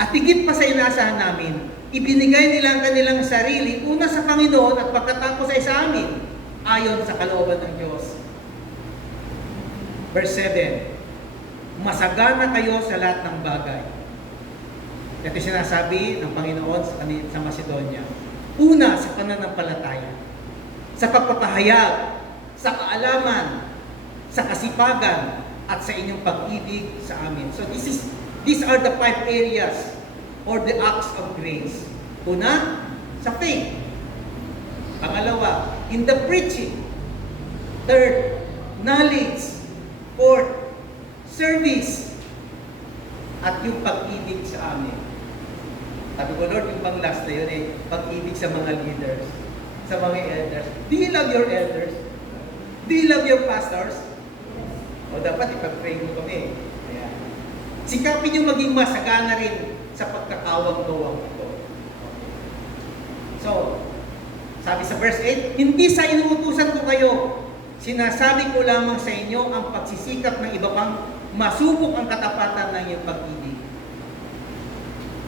At higit pa sa inasahan namin, ibinigay nila ang kanilang sarili una sa Panginoon at pagkatapos ay sa amin, ayon sa kalooban ng Diyos. Verse 7, masagana kayo sa lahat ng bagay. Ito sinasabi ng Panginoon sa Macedonia. Una, sa pananampalataya, sa pagpapahayag, sa kaalaman, sa kasipagan, at sa inyong pag-ibig sa amin. So these are the 5 areas or the acts of grace. Una, sa faith. Pangalawa, in the preaching. Third, knowledge. Fourth, service. At yung pag-ibig sa amin. Sabi ko, Lord, yung pang last na yun pag-ibig sa mga leaders, sa mga elders. Do you love your elders? Do you love your pastors? O dapat ipag-pray mo kami. Ayan. Sikapin yung maging masagana rin sa pagkakawang-gawang ito. So, sabi sa verse 8, hindi sa inuutusan ko kayo, sinasabi ko lamang sa inyo ang pagsisikap ng iba pang masubok ang katapatan ng iyong pag-ibig.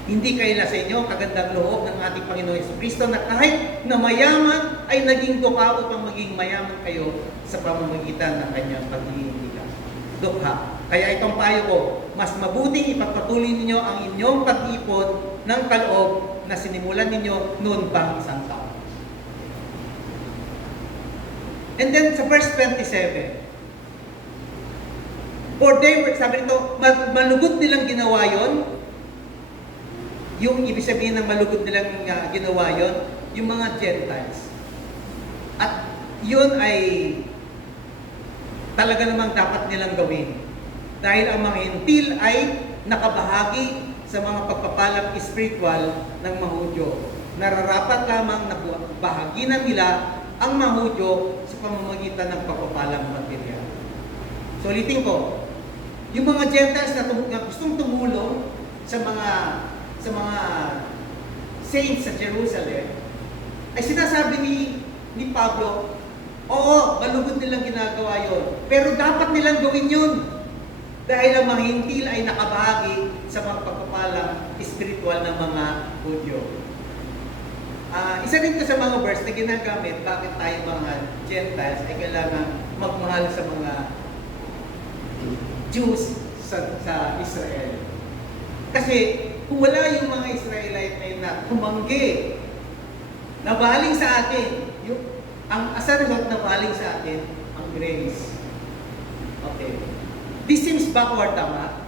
Hindi kayo na sa inyo kagandang loob ng ating Panginoon Jesucristo na kahit na mayaman ay naging duka upang maging mayaman kayo sa pamamagitan ng kanyang pag-iindigan. Dukha. Kaya itong payo ko, mas mabuting ipagpatuloy ninyo ang inyong pag-ipon ng kaloob na sinimulan ninyo noon pang isang taon. And then sa verse 27, for they were, sabi nito, malugod nilang ginawa yon. Yung ibig sabihin ng malugod nilang ginawa yon, yung mga Gentiles. At yun ay talaga namang dapat nilang gawin. Dahil ang mga Hentil ay nakabahagi sa mga pagpapalang spiritual ng mga Hudyo. Nararapat lamang na bahaginan nila ang mga Hudyo sa pamamagitan ng pagpapalang material. So ulitin ko, yung mga Gentiles na gustong tumulong sa mga saints sa Jerusalem, ay sinasabi ni Pablo, oo, malugod nilang ginagawa yon, pero dapat nilang gawin yun. Dahil ang mga Hintil ay nakabahagi sa mga pagpapalang spiritual ng mga Hudyo. Isa rin ito sa mga verse na ginagamit bakit tayo mga Gentiles ay kailangan magmahal sa mga Jews sa Israel. Kasi kung wala yung mga Israelite ay na tumanggi, nabaling sa atin, ang asarot na baling sa atin, ang grace. Okay. This seems backward, tama?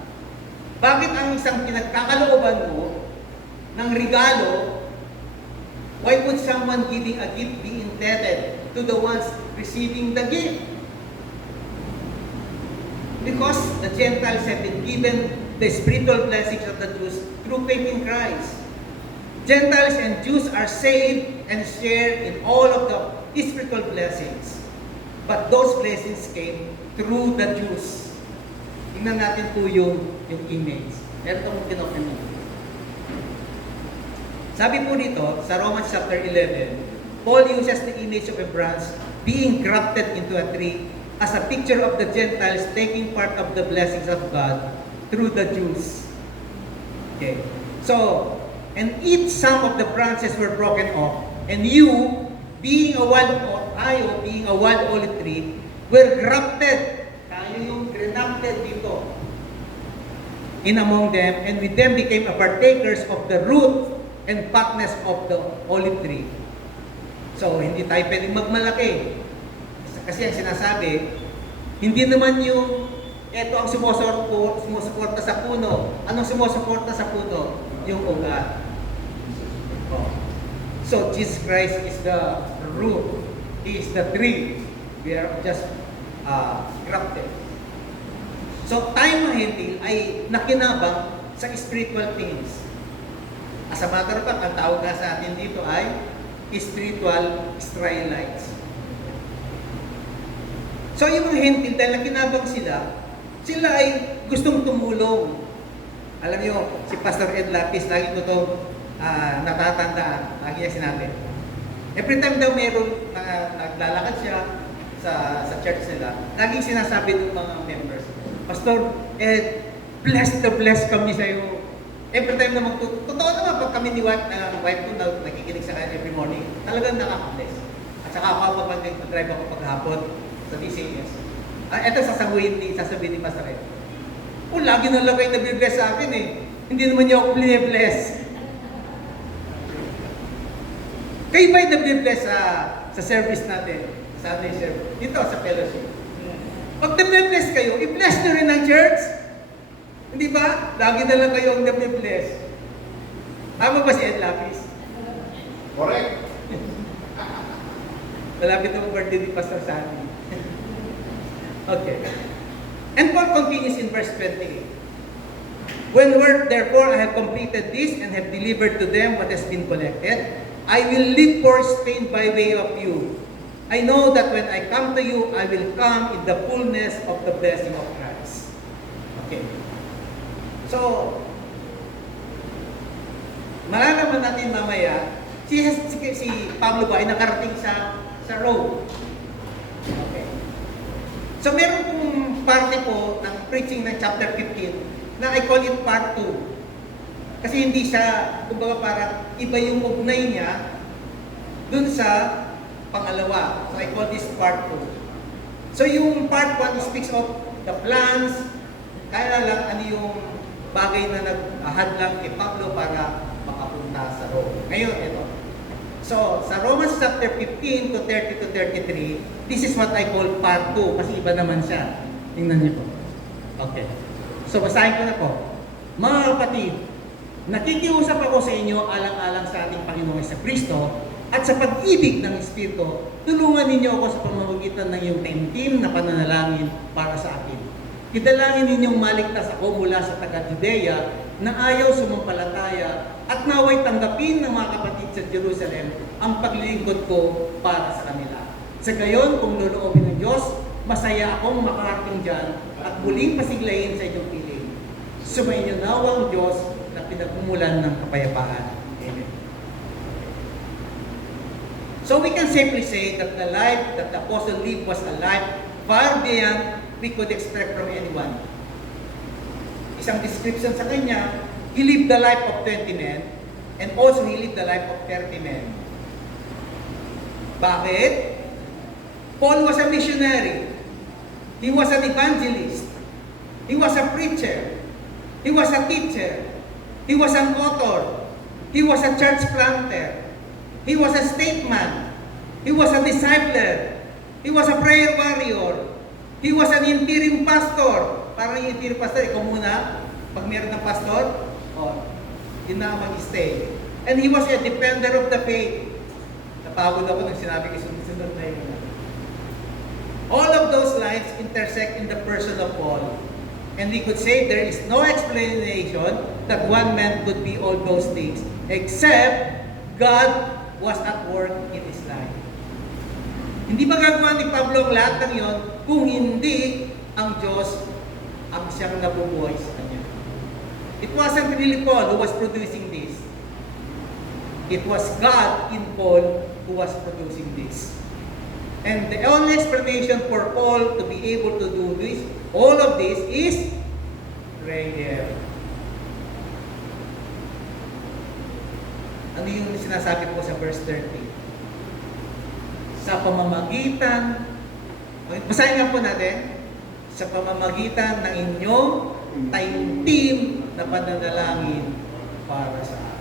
Bakit ang isang pinagkakalooban mo ng regalo Why would someone giving a gift be indebted to the ones receiving the gift? Because the Gentiles have been given the spiritual blessings of the Jews through faith in Christ. Gentiles and Jews are saved and share in all of the spiritual blessings. But those blessings came through the Jews. Tingnan natin po yung image. Meron itong kinopen. Sabi po dito, sa Romans chapter 11, Paul uses the image of a branch being grafted into a tree as a picture of the Gentiles taking part of the blessings of God through the Jews. Okay. So, and if some of the branches were broken off, and you, being a wild olive tree, were grafted, tayo yung grafted dito, in among them, and with them became a partakers of the root and fatness of the olive tree. So, hindi tayo pwedeng magmalaki. Kasi ang sinasabi, hindi naman yung ito ang sumusuporta sa puno. Anong sumusuporta sa puno? Yung ugat. Oh. So, Jesus Christ is the root. He is the tree. We are just grafted. So, tayo mga Hentil ay nakinabang sa spiritual things. As a matter of fact, ang tawag nga sa atin dito ay spiritual Israelites. So yung mga Hentil, dahil nakinabang sila ay gustong tumulong. Alam niyo, si Pastor Ed Lapis, lagi ko ito natatandaan, lagi niya sinabi. Every time daw meron naglalakad siya sa church nila, laging sinasabi ng mga members, Pastor Ed, blessed kami sa iyo. Every time na totoo naman, pag kami ni wife ko na nakikinig sa kanya every morning, talagang nakaka-bless. At saka ako pag nag-drive ako paghapon sa DCS. Ito sasabihin ni Pastor Ed. Lagi na lang kayo nabibless sa akin eh. Hindi naman niyo ako bless. Kayo ba'y nabibless sa service natin? Sa ating service. Dito sa fellowship. Pag nabibless kayo, i-bless nyo rin ang church. Hindi ba? Lagi na lang kayo ang nabibless. Tama ba si Ed Lapis? Correct. Malapit ang birthday ni Pastor Sandy. Okay. And Paul continues in verse 28. Therefore I have completed this and have delivered to them what has been collected, I will leave for Spain by way of you. I know that when I come to you, I will come in the fullness of the blessing of Christ. Okay. So, malalaman natin mamaya, si Pablo ba ay nakarating sa Rome. Okay. So, meron pong parte po ng preaching ng chapter 15 na I call it part 2. Kasi hindi siya, kumbaga parang iba yung ugnay niya dun sa pangalawa. So, I call this part 2. So, yung part 1 speaks of the plans, kaya lang ano yung bagay na naghahadlang kay Pablo para makapunta sa Rome. Ngayon, ito. So, sa Romans chapter 15 to 30 to 33, this is what I call part 2 kasi iba naman siya. Tingnan niyo po. Okay. So, basahin ko na po. Mga kapatid, nakikiusap ako sa inyo alang-alang sa ating Panginoong Kristo at sa pag-ibig ng Espiritu, tulungan ninyo ako sa pamamagitan ng iyong taimtim na pananalangin para sa akin. Idalangin ninyong maligtas ako mula sa taga-Judea na ayaw sumampalataya at naway tanggapin ng mga kapatid sa Jerusalem ang paglilingkod ko para sa kanila. Sa gayon, kung loloobin ng Diyos, masaya akong makarating dyan at muling pasiglayin sa inyong piling. Sumainyo nawang Diyos na pinagmumulan ng kapayapaan. Amen. So we can safely say that the life that the Apostle lived was a life far beyond we could expect from anyone. Isang description sa kanya, he lived the life of 20 men and also he lived the life of 30 men. Bakit? Paul was a missionary. He was an evangelist. He was a preacher. He was a teacher. He was an author. He was a church planter. He was a statesman. He was a discipler. He was a prayer warrior. He was an interim pastor. Parang yung interim pastor, ikaw muna, pag meron ng pastor, yun na mag-stay. And he was a defender of the faith. Napagod ako nung sinabi ko sunod-sunod na yun. All of those lines intersect in the person of Paul. And we could say there is no explanation that one man could be all those things except God was at work in his life. Hindi magagawa ni Pablo ang lahat ng yon kung hindi ang Diyos ang siyang nabubuhay sa kanya. It wasn't really Paul who was producing this. It was God in Paul who was producing this. And the only explanation for Paul to be able to do this, all of this, is prayer. Ano yung sinasabi ko sa verse 30? Sa pamamagitan, basahin nga po natin, sa pamamagitan ng inyong taimtim na pananalangin para sa akin.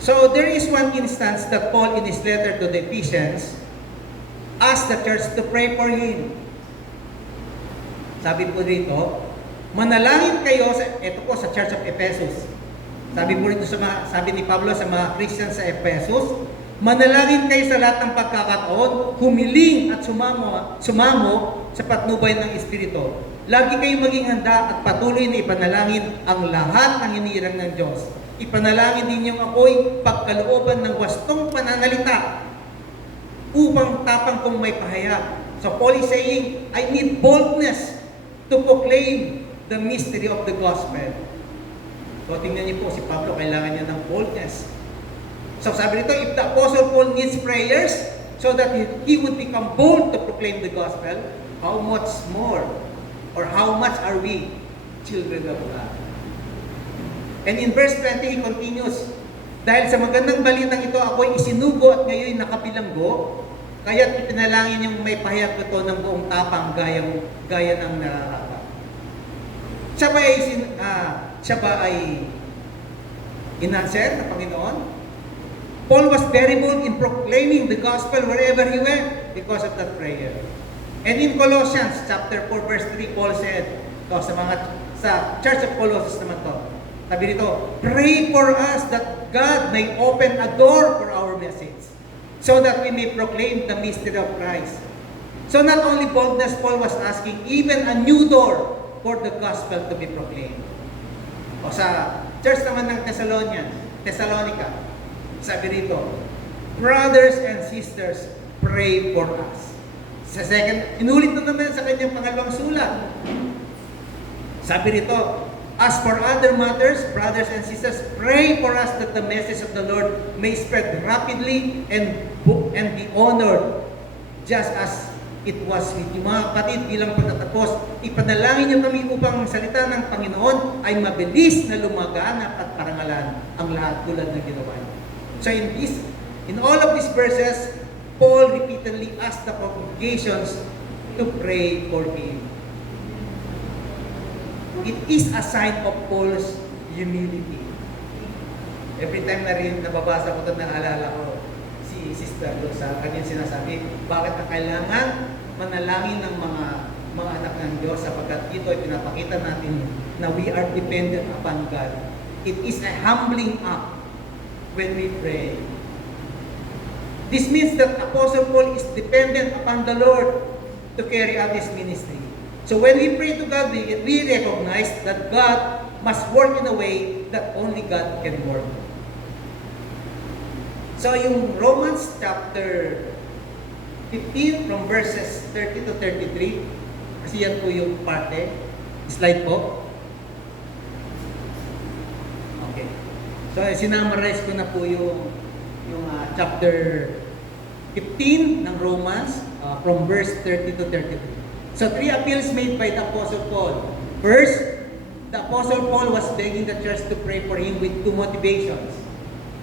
So there is one instance that Paul in his letter to the Ephesians asked the church to pray for him. Sabi po rito, manalangin kayo sa Church of Ephesus. Sabi po rito sabi ni Pablo sa mga Christians sa Ephesus, manalangin kayo sa lahat ng pagkakataon, humiling at sumamo sa patnubay ng Espiritu. Lagi kayong maging handa at patuloy na ipanalangin ang lahat ng hinirang ng Diyos. Ipanalangin din niyong ako'y pagkalooban ng wastong pananalita upang tapang kong may pahayag. So Paul is saying, I need boldness to proclaim the mystery of the gospel. So tingnan niyo po, si Pablo kailangan niya ng boldness. So sabi nito, if the Apostle Paul needs prayers so that he would become bold to proclaim the gospel, how much more or how much are we children of God? And in verse 20, he continues, dahil sa magandang balitang ito, ako'y isinugo at ngayon nakabilanggo, kaya't ipinalangin yung may pahayag ko ito ng buong tapang gaya ng nararapat. Siya ba ay in-answer ng Panginoon? Paul was very bold in proclaiming the gospel wherever he went because of that prayer. And in Colossians chapter 4 verse 3, Paul said, sa Church of Colossus naman to, sabi nito, pray for us that God may open a door for our message so that we may proclaim the mystery of Christ. So not only boldness, Paul was asking even a new door for the gospel to be proclaimed. O sa church naman ng Thessalonica, sabi rito, brothers and sisters, pray for us. Sa second, inulit na naman sa kanyang pangalawang sulat. Sabi rito, as for other matters, brothers and sisters, pray for us that the message of the Lord may spread rapidly and be honored, just as it was with you. Mga kapatid, bilang pagtatapos, ipanalangin niyo kami upang ang salita ng Panginoon ay mabilis na lumaganap at parangalan ang lahat tulad ng ginawa niyo. So in all of these verses, Paul repeatedly asked the congregations to pray for him. It is a sign of Paul's humility. Every time nababasa ko ito, naalala ko si Sister sa kanyang sinasabi, bakit na kailangan manalangin ng mga anak ng Diyos sapagkat ito ay pinapakita natin na we are dependent upon God. It is a humbling act when we pray. This means that Apostle Paul is dependent upon the Lord to carry out his ministry. So when we pray to God, we recognize that God must work in a way that only God can work. So yung Romans chapter 15 from verses 30 to 33, kasi yan po yung parte. Slide po. Okay. So sinamarize ko na po yung chapter 15 ng Romans from verse 30 to 33. So 3 appeals made by the Apostle Paul. First, the Apostle Paul was begging the church to pray for him with 2 motivations.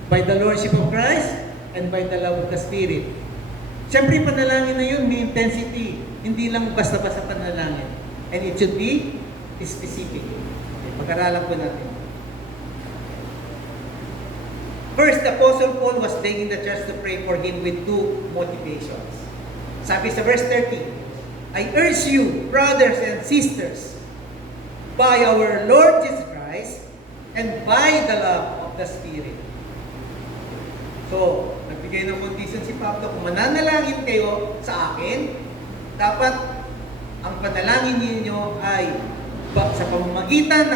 By the Lordship of Christ and by the love of the Spirit. Siyempre, panalangin na yun, may intensity. Hindi lang basta-basta panalangin. And it should be specific. Okay, pag-aralan po natin. First, the Apostle Paul was begging the church to pray for him with 2 motivations. Sabi sa verse 30, I urge you, brothers and sisters, by our Lord Jesus Christ and by the love of the Spirit. So, nagbigay ng condition si Pablo, kung mananalangin kayo sa akin, dapat ang panalangin ninyo ay sa pamamagitan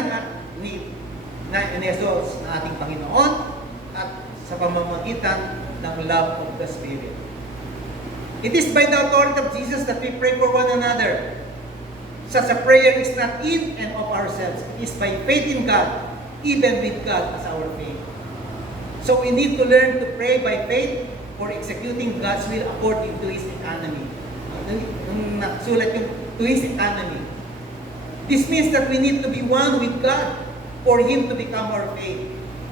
ni Jesus na ating Panginoon at sa pamamagitan ng love of the Spirit. It is by the authority of Jesus that we pray for one another. Such a prayer is not in and of ourselves. It is by faith in God, even with God as our faith. So we need to learn to pray by faith for executing God's will according to His economy. Nung nasulat yung to His economy. This means that we need to be one with God for Him to become our faith.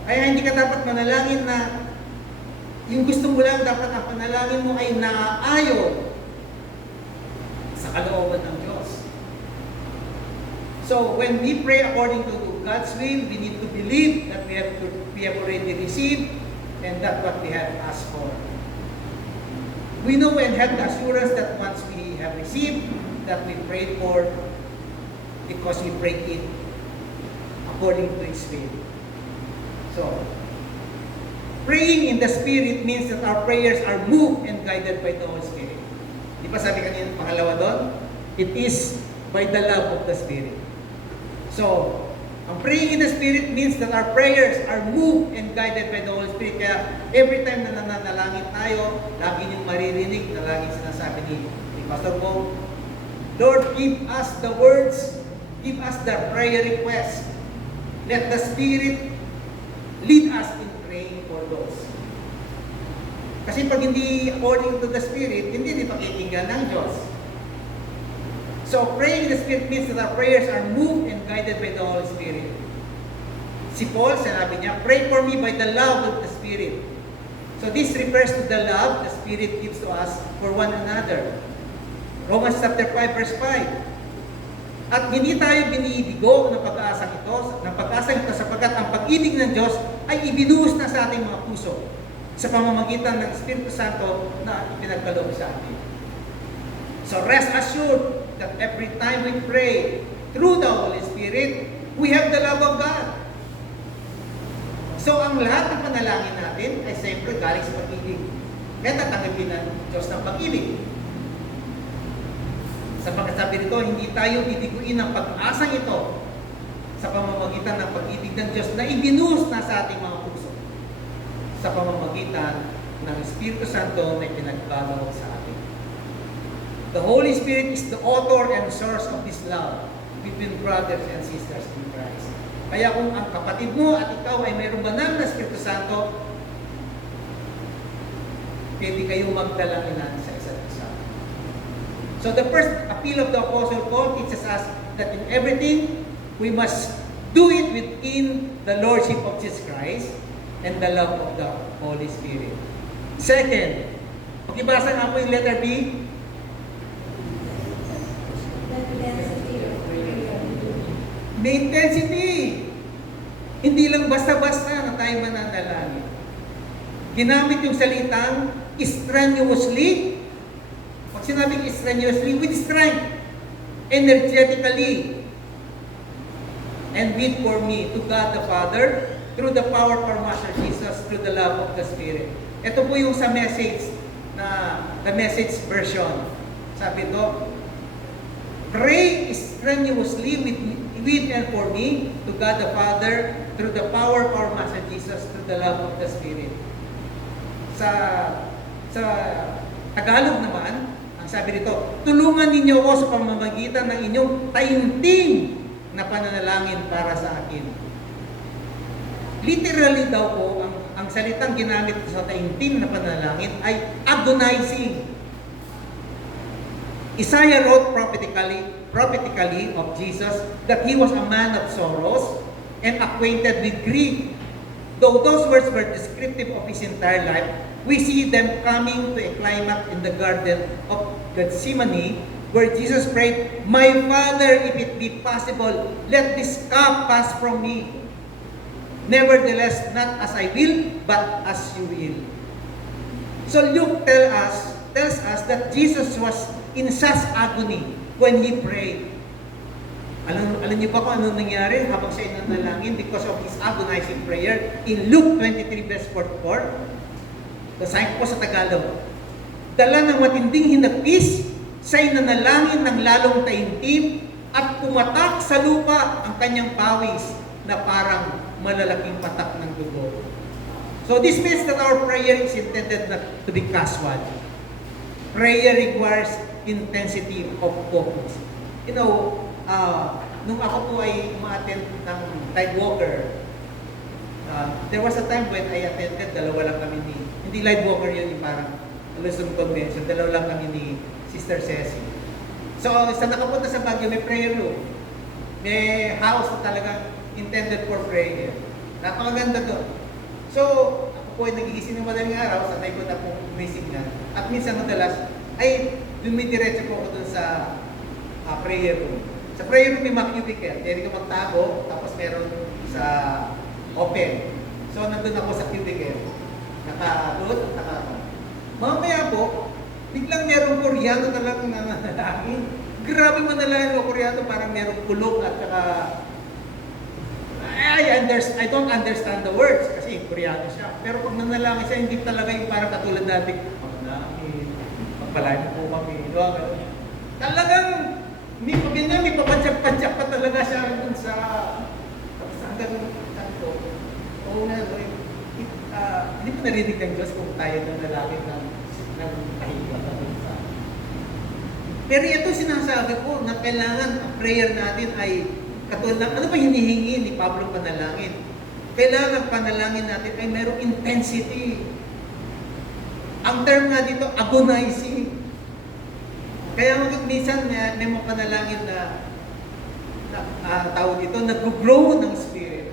Kaya hindi ka dapat manalangin na yung gusto mo lang, dapat ang panalangin mo ay naaayon sa kalooban ng Diyos. So when we pray according to God's will, we need to believe that we have already received and that what we have asked for. We know and have the assurance that once we have received, that we prayed for because we prayed it according to His will. So, praying in the Spirit means that our prayers are moved and guided by the Holy Spirit. Di ba sabi kanina pangalawa doon? It is by the love of the Spirit. So, ang praying in the Spirit means that our prayers are moved and guided by the Holy Spirit. Kaya every time na nananalangin tayo, lagi niyong maririnig na lagi sinasabi ni Pastor Bo, Lord, give us the words, give us the prayer request. Let the Spirit lead us in praying for those. Kasi pag hindi according to the Spirit, hindi pakikinggan ng Diyos. So, praying in the Spirit means that our prayers are moved and guided by the Holy Spirit. Si Paul, sinabi niya, pray for me by the love of the Spirit. So, this refers to the love the Spirit gives to us for one another. Romans chapter 5, verse 5. At hindi tayo binibigo ng pag-aasang ito sapagkat ang pag-ibig ng Diyos ay ibinuhos na sa ating mga puso sa pamamagitan ng Espiritu Santo na ipinagkaloob sa atin. So, rest assured that every time we pray through the Holy Spirit, we have the love of God. So, ang lahat ng panalangin natin ay siyempre galing sa pag-ibig. Kaya tatanggapin ng Diyos ng pag-ibig. Sapagkat sabi rito, hindi tayo bibiguin ng pag-asang ito sa pamamagitan ng pag-ibig ng Diyos na ibinuhos na sa ating mga puso sa pamamagitan ng Espiritu Santo na pinagkaloob sa atin. The Holy Spirit is the author and source of this love between brothers and sisters in Christ. Kaya kung ang kapatid mo at ikaw ay mayroong banal na Espiritu Santo, pwede kayong magdalaginan sa isa't isa. So the first appeal of the Apostle Paul teaches us that in everything, we must do it within the Lordship of Jesus Christ and the love of the Holy Spirit. Second, pakibasa nga po yung letter B. May intensity. Hindi lang basta-basta na tayo mananalangin. Ginamit yung salitang strenuously. Pag sinabing strenuously, with strength, energetically, and with for me, to God the Father, through the power of our Master Jesus, through the love of the Spirit. Ito po yung sa message, the message version. Sabi ito, pray strenuously with and for me, to God the Father, through the power of our Master Jesus, through the love of the Spirit. Sa Tagalog naman, ang sabi dito, tulungan ninyo ako sa pamamagitan ng inyong taimtim na pananalangin para sa akin. Literally daw po, ang salitang ginamit sa taimtim na pananalangin ay agonizing. Isaiah wrote prophetically of Jesus that He was a man of sorrows and acquainted with grief. Though those words were descriptive of His entire life, we see them coming to a climax in the Garden of Gethsemane, where Jesus prayed, "My Father, if it be possible, let this cup pass from me. Nevertheless, not as I will, but as you will." So Luke tells us that Jesus was in such agony when He prayed. Alam niyo ba kung ano nangyari habang siya nanalangin because of His agonizing prayer? In Luke 23 verse 44, Basahin ko po sa Tagalog. Dala ng matinding hinagpis, siya'y nanalangin ng lalong taimtim at pumatak sa lupa ang kanyang pawis na parang malalaking patak ng dugo. So this means that our prayer is intended not to be casual. Prayer requires intensity of focus. You know, nung ako po ay umaattend ng Tide Walker, there was a time when I attended, dalawa lang kami hindi Light Walker yun, yung parang Luzon Convention, dalawa lang kami ni Sister Ceci. So, sa nakapunta sa Baguio, may prayer room. May house na talagang intended for prayer. Napakaganda doon. So, ako po ay nagigising ng madaling araw, sanay ko na pong gumising na. At minsan madalas, ay dumidiretso po ako doon sa prayer room. Sa prayer room may mga cubicle. Pwede ka magtago, tapos meron sa open. So, nandun ako sa cubicle. Nakadoon at nakaka. Mamaya po, biglang merong Koreano talagang nananalangin. Grabe manalangin ng Koreano, parang merong kulog at saka I don't understand the words kasi Koreano siya. Pero pag nanalangin siya, hindi talaga yung parang katulad natin, manalangin, magpalain po kami, talagang may papadyak-padyak pa talaga siya dun sa hanggang ko. Oo nga, hindi pa narinig ng Diyos kung tayo nanalangin ng kahiwa. Pero ito sinasabi ko na kailangan ang prayer natin ay katulad ng, ano ba hinihingi ni Pablo panalangin? Kailangan ang panalangin natin ay mayroong intensity. Ang term nga dito, agonizing. Kaya minsan may mga panalangin na tawag dito, nag-grow ng spirit.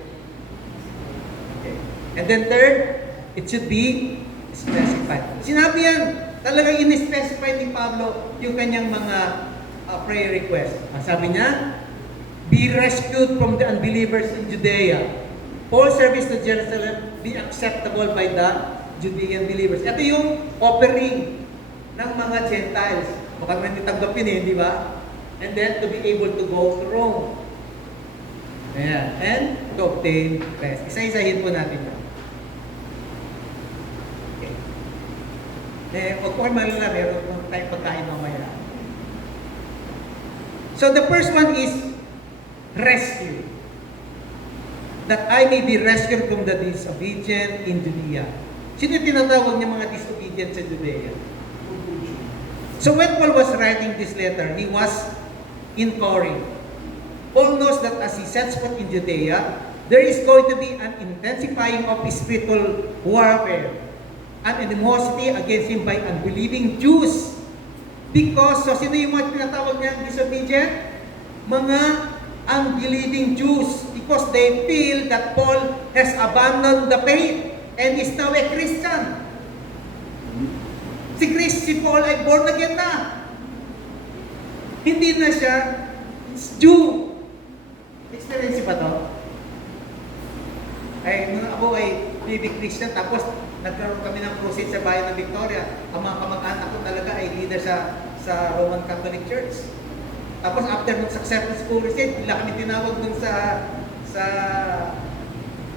Okay. And then third, it should be specified. Sinabi yan, talagang in-specify ni Pablo yung kanyang mga prayer request. Sabi niya, be rescued from the unbelievers in Judea. Paul's service to Jerusalem be acceptable by the Judean believers. Ito yung offering ng mga Gentiles. Baka naman tanggapin di ba? And then to be able to go to Rome. Ayan. And to obtain rest. Isa-isahin po natin yan. Okay. Huwag po kayo malala, meron tayong pagkain mamaya. So the first one is rescue. That I may be rescued from the disobedient in Judea. Sino tinatawag niya mga disobedient sa Judea? So when Paul was writing this letter, he was in Corinth. Paul knows that as he sets foot in Judea, there is going to be an intensifying of spiritual warfare and animosity against him by unbelieving Jews. Because, so sino yung mga tinatawag niya disobedient? Mga unbelieving Jews. Because they feel that Paul has abandoned the faith and is now a Christian. Si Paul ay born again na. Hindi na siya Jew. Experience ba to? Ay, nung ako ay baby Christian, tapos nagkaroon kami ng crusade sa bayan ng Victoria. Ang mga kamag-anak ko talaga ay leader sa Roman Catholic Church. Tapos after ng successful school crusade, bigla kami tinawag dun sa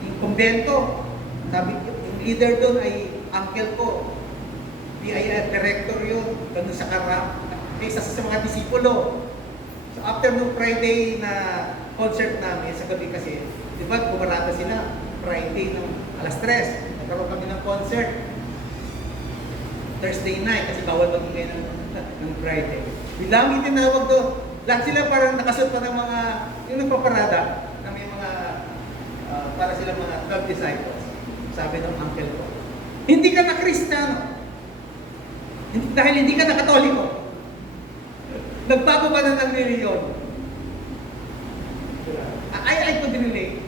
yung kumbento. Sabi, yung leader doon ay uncle ko. PIF director yun, ganun sa Karam. Isa sa mga disipulo. So after nung Friday na concert namin, sa gabi kasi, di ba, pumarata sila, Friday ng alas 3. Nagkaroon kami ng concert. Thursday night, kasi bawal magingay ng Friday. Bilang itinawag doon, lahat sila parang nakasuot pa ng mga, yung nagpaparada, na may mga, para sila mga 12 disciples. Sabi ng uncle ko, hindi ka na Kristiyano. Dahil hindi ka na Katoliko. Nagbago ka na ng reliyon. I could relate.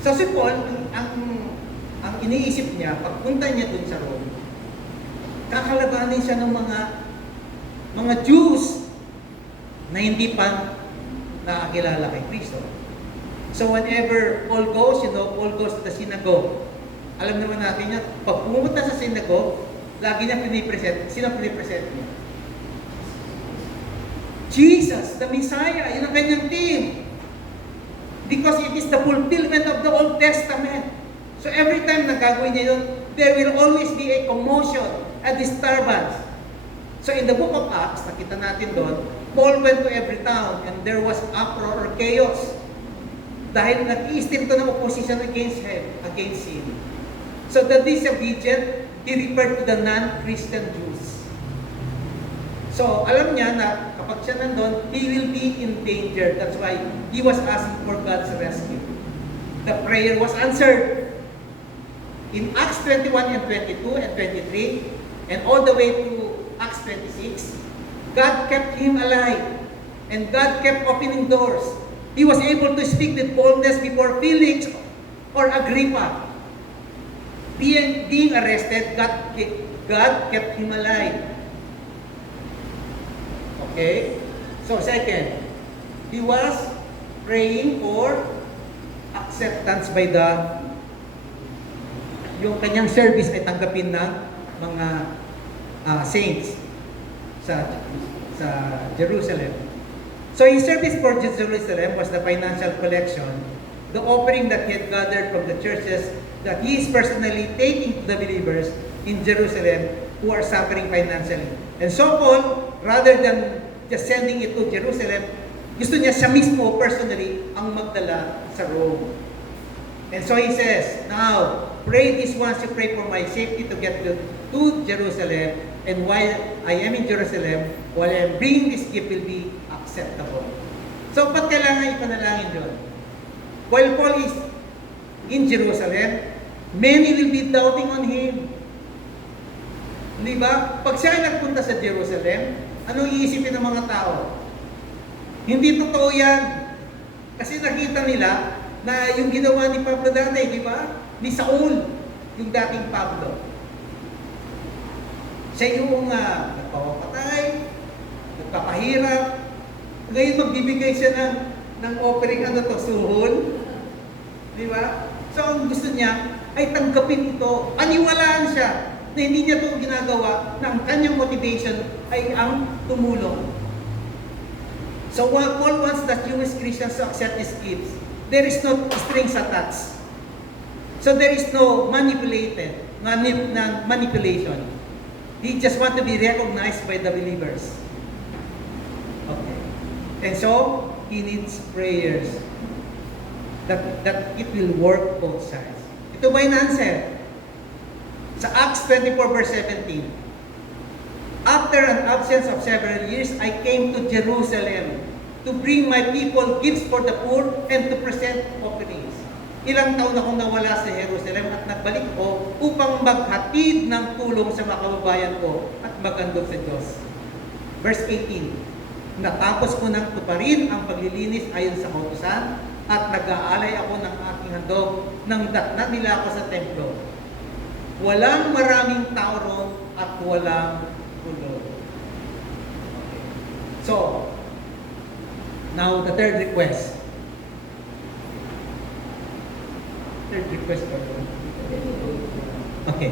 So si Paul, ang iniisip niya, pagpunta niya dun sa Rome, kakalabanin siya ng mga Jews na hindi pa nakakilala kay Kristo. So whenever Paul goes, Paul goes to the synagogue. Alam naman natin yan, pag pumunta sa synagogue, lagi niya pinipresent. Sino pinipresent niya? Jesus, the Messiah. Yun ang kanyang team. Because it is the fulfillment of the Old Testament. So every time na gagawin niya yun, there will always be a commotion, a disturbance. So in the book of Acts, nakita natin doon, Paul went to every town and there was uproar or chaos. Dahil nag-i-steam to ng opposition against him. So the disobedient, he referred to the non-Christian Jews. So alam niya na kapag siya nandun, he will be in danger. That's why he was asking for God's rescue. The prayer was answered. In Acts 21 and 22 and 23, and all the way to Acts 26, God kept him alive. And God kept opening doors. He was able to speak with boldness before Felix or Agrippa. Being arrested, God kept him alive. Okay? So second, he was praying for acceptance by yung kanyang service ay tanggapin ng mga saints sa Jerusalem. So his service for Jerusalem was the financial collection, the offering that he had gathered from the churches that he is personally taking to the believers in Jerusalem who are suffering financially. And so Paul, rather than just sending it to Jerusalem, gusto niya siya mismo personally ang magdala sa Rome. And so he says, now, pray this once you pray for my safety to get to Jerusalem, and while I am in Jerusalem, while I am bringing this gift will be acceptable. So, ba't kailangan ipanalangin yun? While Paul is in Jerusalem, many will be doubting on him. Di ba? Pag siya ay nagpunta sa Jerusalem, anong iisipin ng mga tao? Hindi totoo yan. Kasi nakita nila na yung ginawa ni Pablo dati, di ba? Ni Saul, yung dating Pablo. Siya yung nagpapatay, nagpapahirap. Ngayon magbibigay siya ng offering suhol. Di ba? So ang gusto niya ay tanggapin ito. Aniwalaan siya na hindi niya ito ginagawa, na ang kanyang motivation ay ang tumulong. So while Paul wants the Jewish Christians to accept his gifts, there is no strings attached. So there is no manipulation. He just want to be recognized by the believers. Okay. And so, he needs prayers that it will work both sides. Ito ba yung answer? Sa Acts 24 verse 17, after an absence of several years, I came to Jerusalem to bring my people gifts for the poor and to present offerings. Ilang taon akong nawala sa Jerusalem at nagbalik ko upang maghatid ng tulong sa mga kababayan ko at magandog sa Diyos. Verse 18, natapos ko nang tuparin ang paglilinis ayon sa kautusan at nag-aalay ako ng aking handog nang datna nila ako sa templo. Walang maraming tao ron at walang gulo. Okay. So, now the third request. Okay.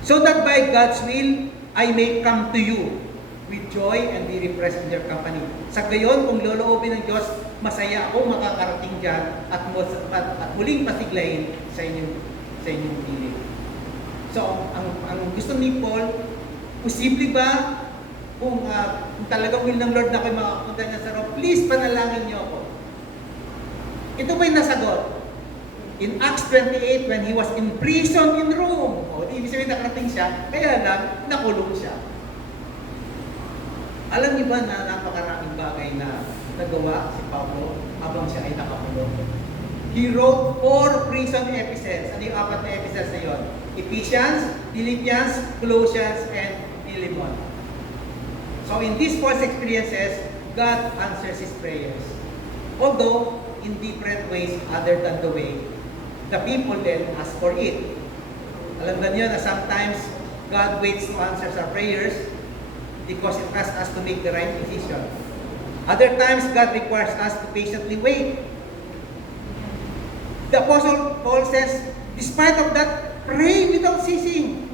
So that by God's will, I may come to you with joy and be refreshed in your company. Sa gayon, kung loloobin ng Diyos, masaya ako makakarating dyan at muling pasiglayin sa inyong piling. So, ang gusto ni Paul, posible ba kung talagang will ng Lord na kayo makapunta niya sa Rome, please panalangin niyo ako. Ito ba'y nasagot? In Acts 28, when he was in prison in Rome, ibig sabihin nakarating siya, kaya lang nakulong siya. Alam niyo ba na napakaraming bagay na nagawa si Pablo habang siya ay nakakulong? He wrote 4 prison epistles. Ano yung 4 na epistles na yun? Ephesians, Philippians, Colossians, and Philemon. So in these 4 experiences, God answers his prayers. Although, in different ways other than the way the people then ask for it. Alam niyo na sometimes God waits to answer our prayers because it asks us to make the right decision. Other times God requires us to patiently wait. The Apostle Paul says, despite of that, pray without ceasing.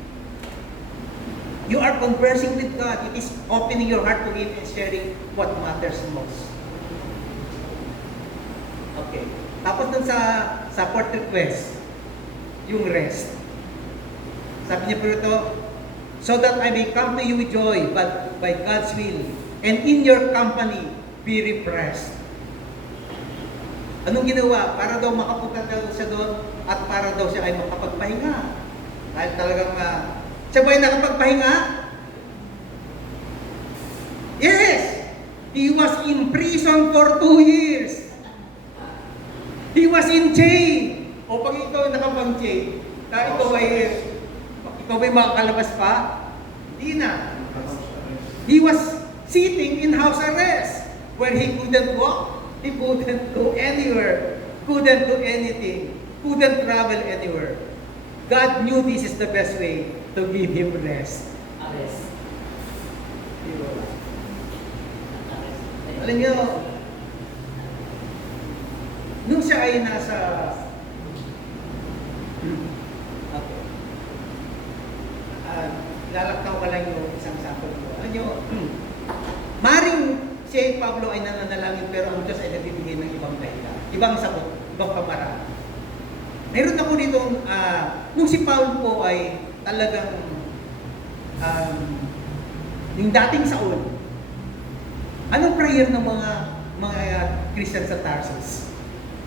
You are conversing with God. It is opening your heart to Him and sharing what matters most. Okay. Tapos dun sa fourth request, yung rest. Sabi niya po ito, so that I may come to you with joy, but by God's will, and in your company, be refreshed. Anong ginawa? Para daw makapunta daw siya doon at para daw siya ay makapagpahinga. Dahil talagang siya ba ay nakapagpahinga? Yes! He was in prison for 2 years. He was in chain. O pag ikaw nakapang chain, ikaw ay makakalabas pa? Hindi na. He was sitting in house arrest where he couldn't walk. He couldn't go anywhere, couldn't do anything, couldn't travel anywhere. God knew this is the best way to give him rest. Alam niyo, nung siya ay nasa... lalaktaw ka lang yung isang sample ko. Alam niyo, maring si Pablo ay nananalangin pero ang Diyos ay nagbibigay ng ibang dahilan, ibang sagot, ibang pamaraan. Meron ako dito, nung si Paul po ay talagang yung dating Saul, anong prayer ng mga Christian sa Tarsus?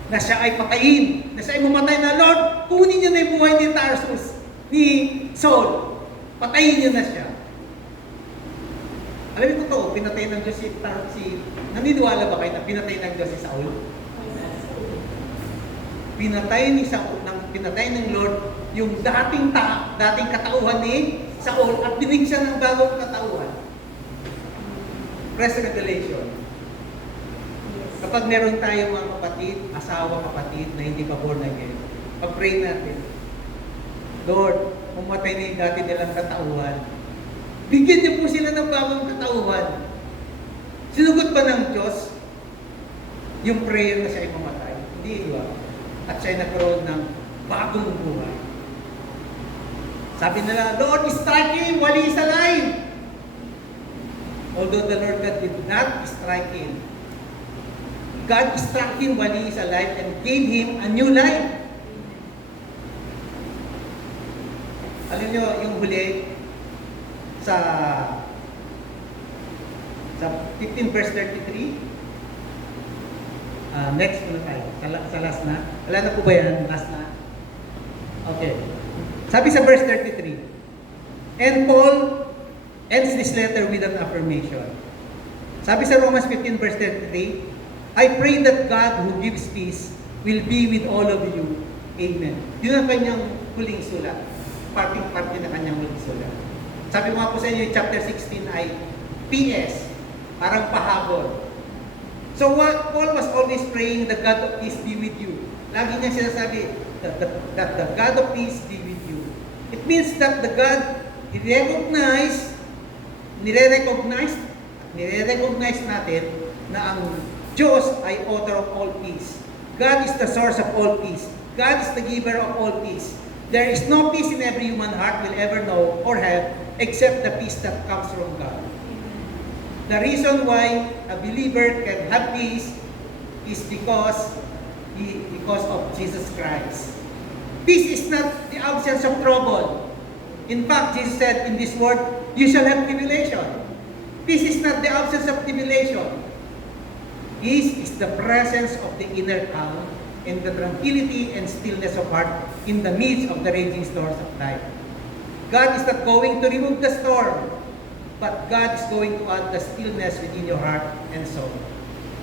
Na siya ay patayin, na siya ay mamatay na, Lord, kunin niyo na yung buhay ni Tarsus, ni Saul, patayin niyo na siya. Alam niyo totoo, pinatay ng Diyos si naniniwala ba kayo na pinatay ng Diyos si Saul? Pinatay ng Lord yung dating katauhan ni Saul at dinig siya ng bagong katauhan. Press revelation. Kapag meron tayong mga kapatid, kapatid na hindi pa born again, pag-pray natin, Lord, pumatay na yung dati nilang katauhan. Bigyan niyo po sila ng bagong katauhan. Sinugot ba ng Diyos yung prayer na siya ay mamatay? Hindi ba? At siya ay nagkaroon ng bagong buhay. Sabi nila, Lord, strike him while he is alive. Although the Lord God did not strike him, God struck him while he is alive and gave him a new life. Alam niyo, yung huli, sa 15 verse 33, next muna tayo, sa last na. Wala na po ba yan? Last na? Okay. Sabi sa verse 33, and Paul ends this letter with an affirmation. Sabi sa Romans 15 verse 33, I pray that God who gives peace will be with all of you. Amen. Yun ang kanyang huling sulat. Parting-party na kanyang huling sulat. Sabi ko nga po sa inyo, chapter 16 ay PS, parang pahabol. So what Paul was always praying, the God of peace be with you. Lagi niya sinasabi, that the God of peace be with you. It means that the God, nire-recognize natin na ang Diyos ay author of all peace. God is the source of all peace. God is the giver of all peace. There is no peace in every human heart will ever know or have except the peace that comes from God. The reason why a believer can have peace is because of Jesus Christ. Peace is not the absence of trouble. In fact, Jesus said in this word, you shall have tribulation. Peace is not the absence of tribulation. Peace is the presence of the inner calm and the tranquility and stillness of heart in the midst of the raging storms of life. God is not going to remove the storm, but God is going to add the stillness within your heart and soul.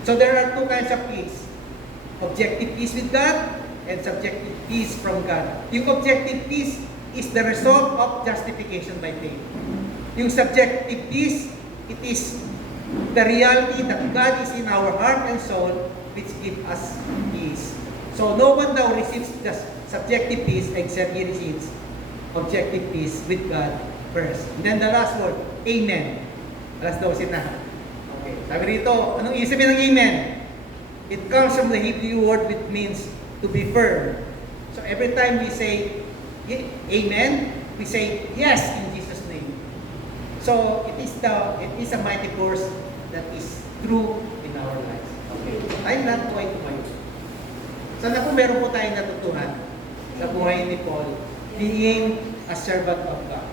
So there are two kinds of peace. Objective peace with God and subjective peace from God. Yung objective peace is the result of justification by faith. Yung subjective peace, it is the reality that God is in our heart and soul, which gives us peace. So no one now receives the subjective peace except he receives objective peace with God first. And then the last word, Amen. Alas 12 na. Okay. Sabi rito, anong isipin ng Amen? It comes from the Hebrew word which means to be firm. So every time we say Amen, we say yes in Jesus' name. So it is a mighty force that is true in our lives. Okay. I'm not going to mind. Sana po meron po tayong natutuhan sa buhay ni Paul, being a servant of God.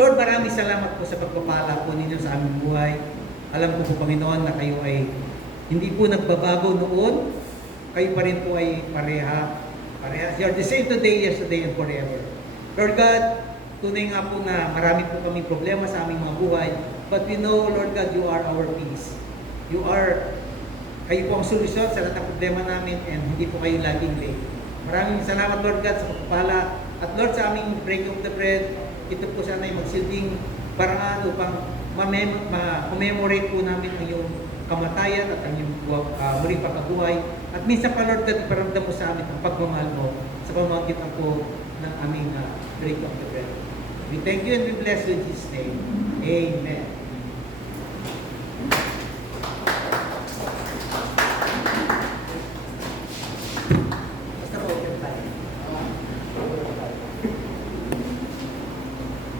Lord, maraming salamat po sa pagpapala po ninyo sa aming buhay. Alam ko po, Panginoon, na kayo ay hindi po nagbabago noon. Kayo pa rin po ay pareha. You are the same today, yesterday, and forever. Lord God, tunay nga po na marami po kaming problema sa aming mga buhay. But we know, Lord God, you are our peace. Kayo po ang solusyon sa lahat ng problema namin and hindi po kayo laging late. Maraming salamat, Lord God, sa pagpapala. At Lord, sa aming breaking of the bread, ito po sana ay magsilbing paraan upang ma-commemorate po namin ang iyong kamatayan at ang iyong muling pagkabuhay. At minsan pa, Lord God, iparamdam mo sa amin ang pagmamahal mo sa pamamagitan po ng aming breaking of the bread. We thank you and we bless you in Jesus' name. Amen.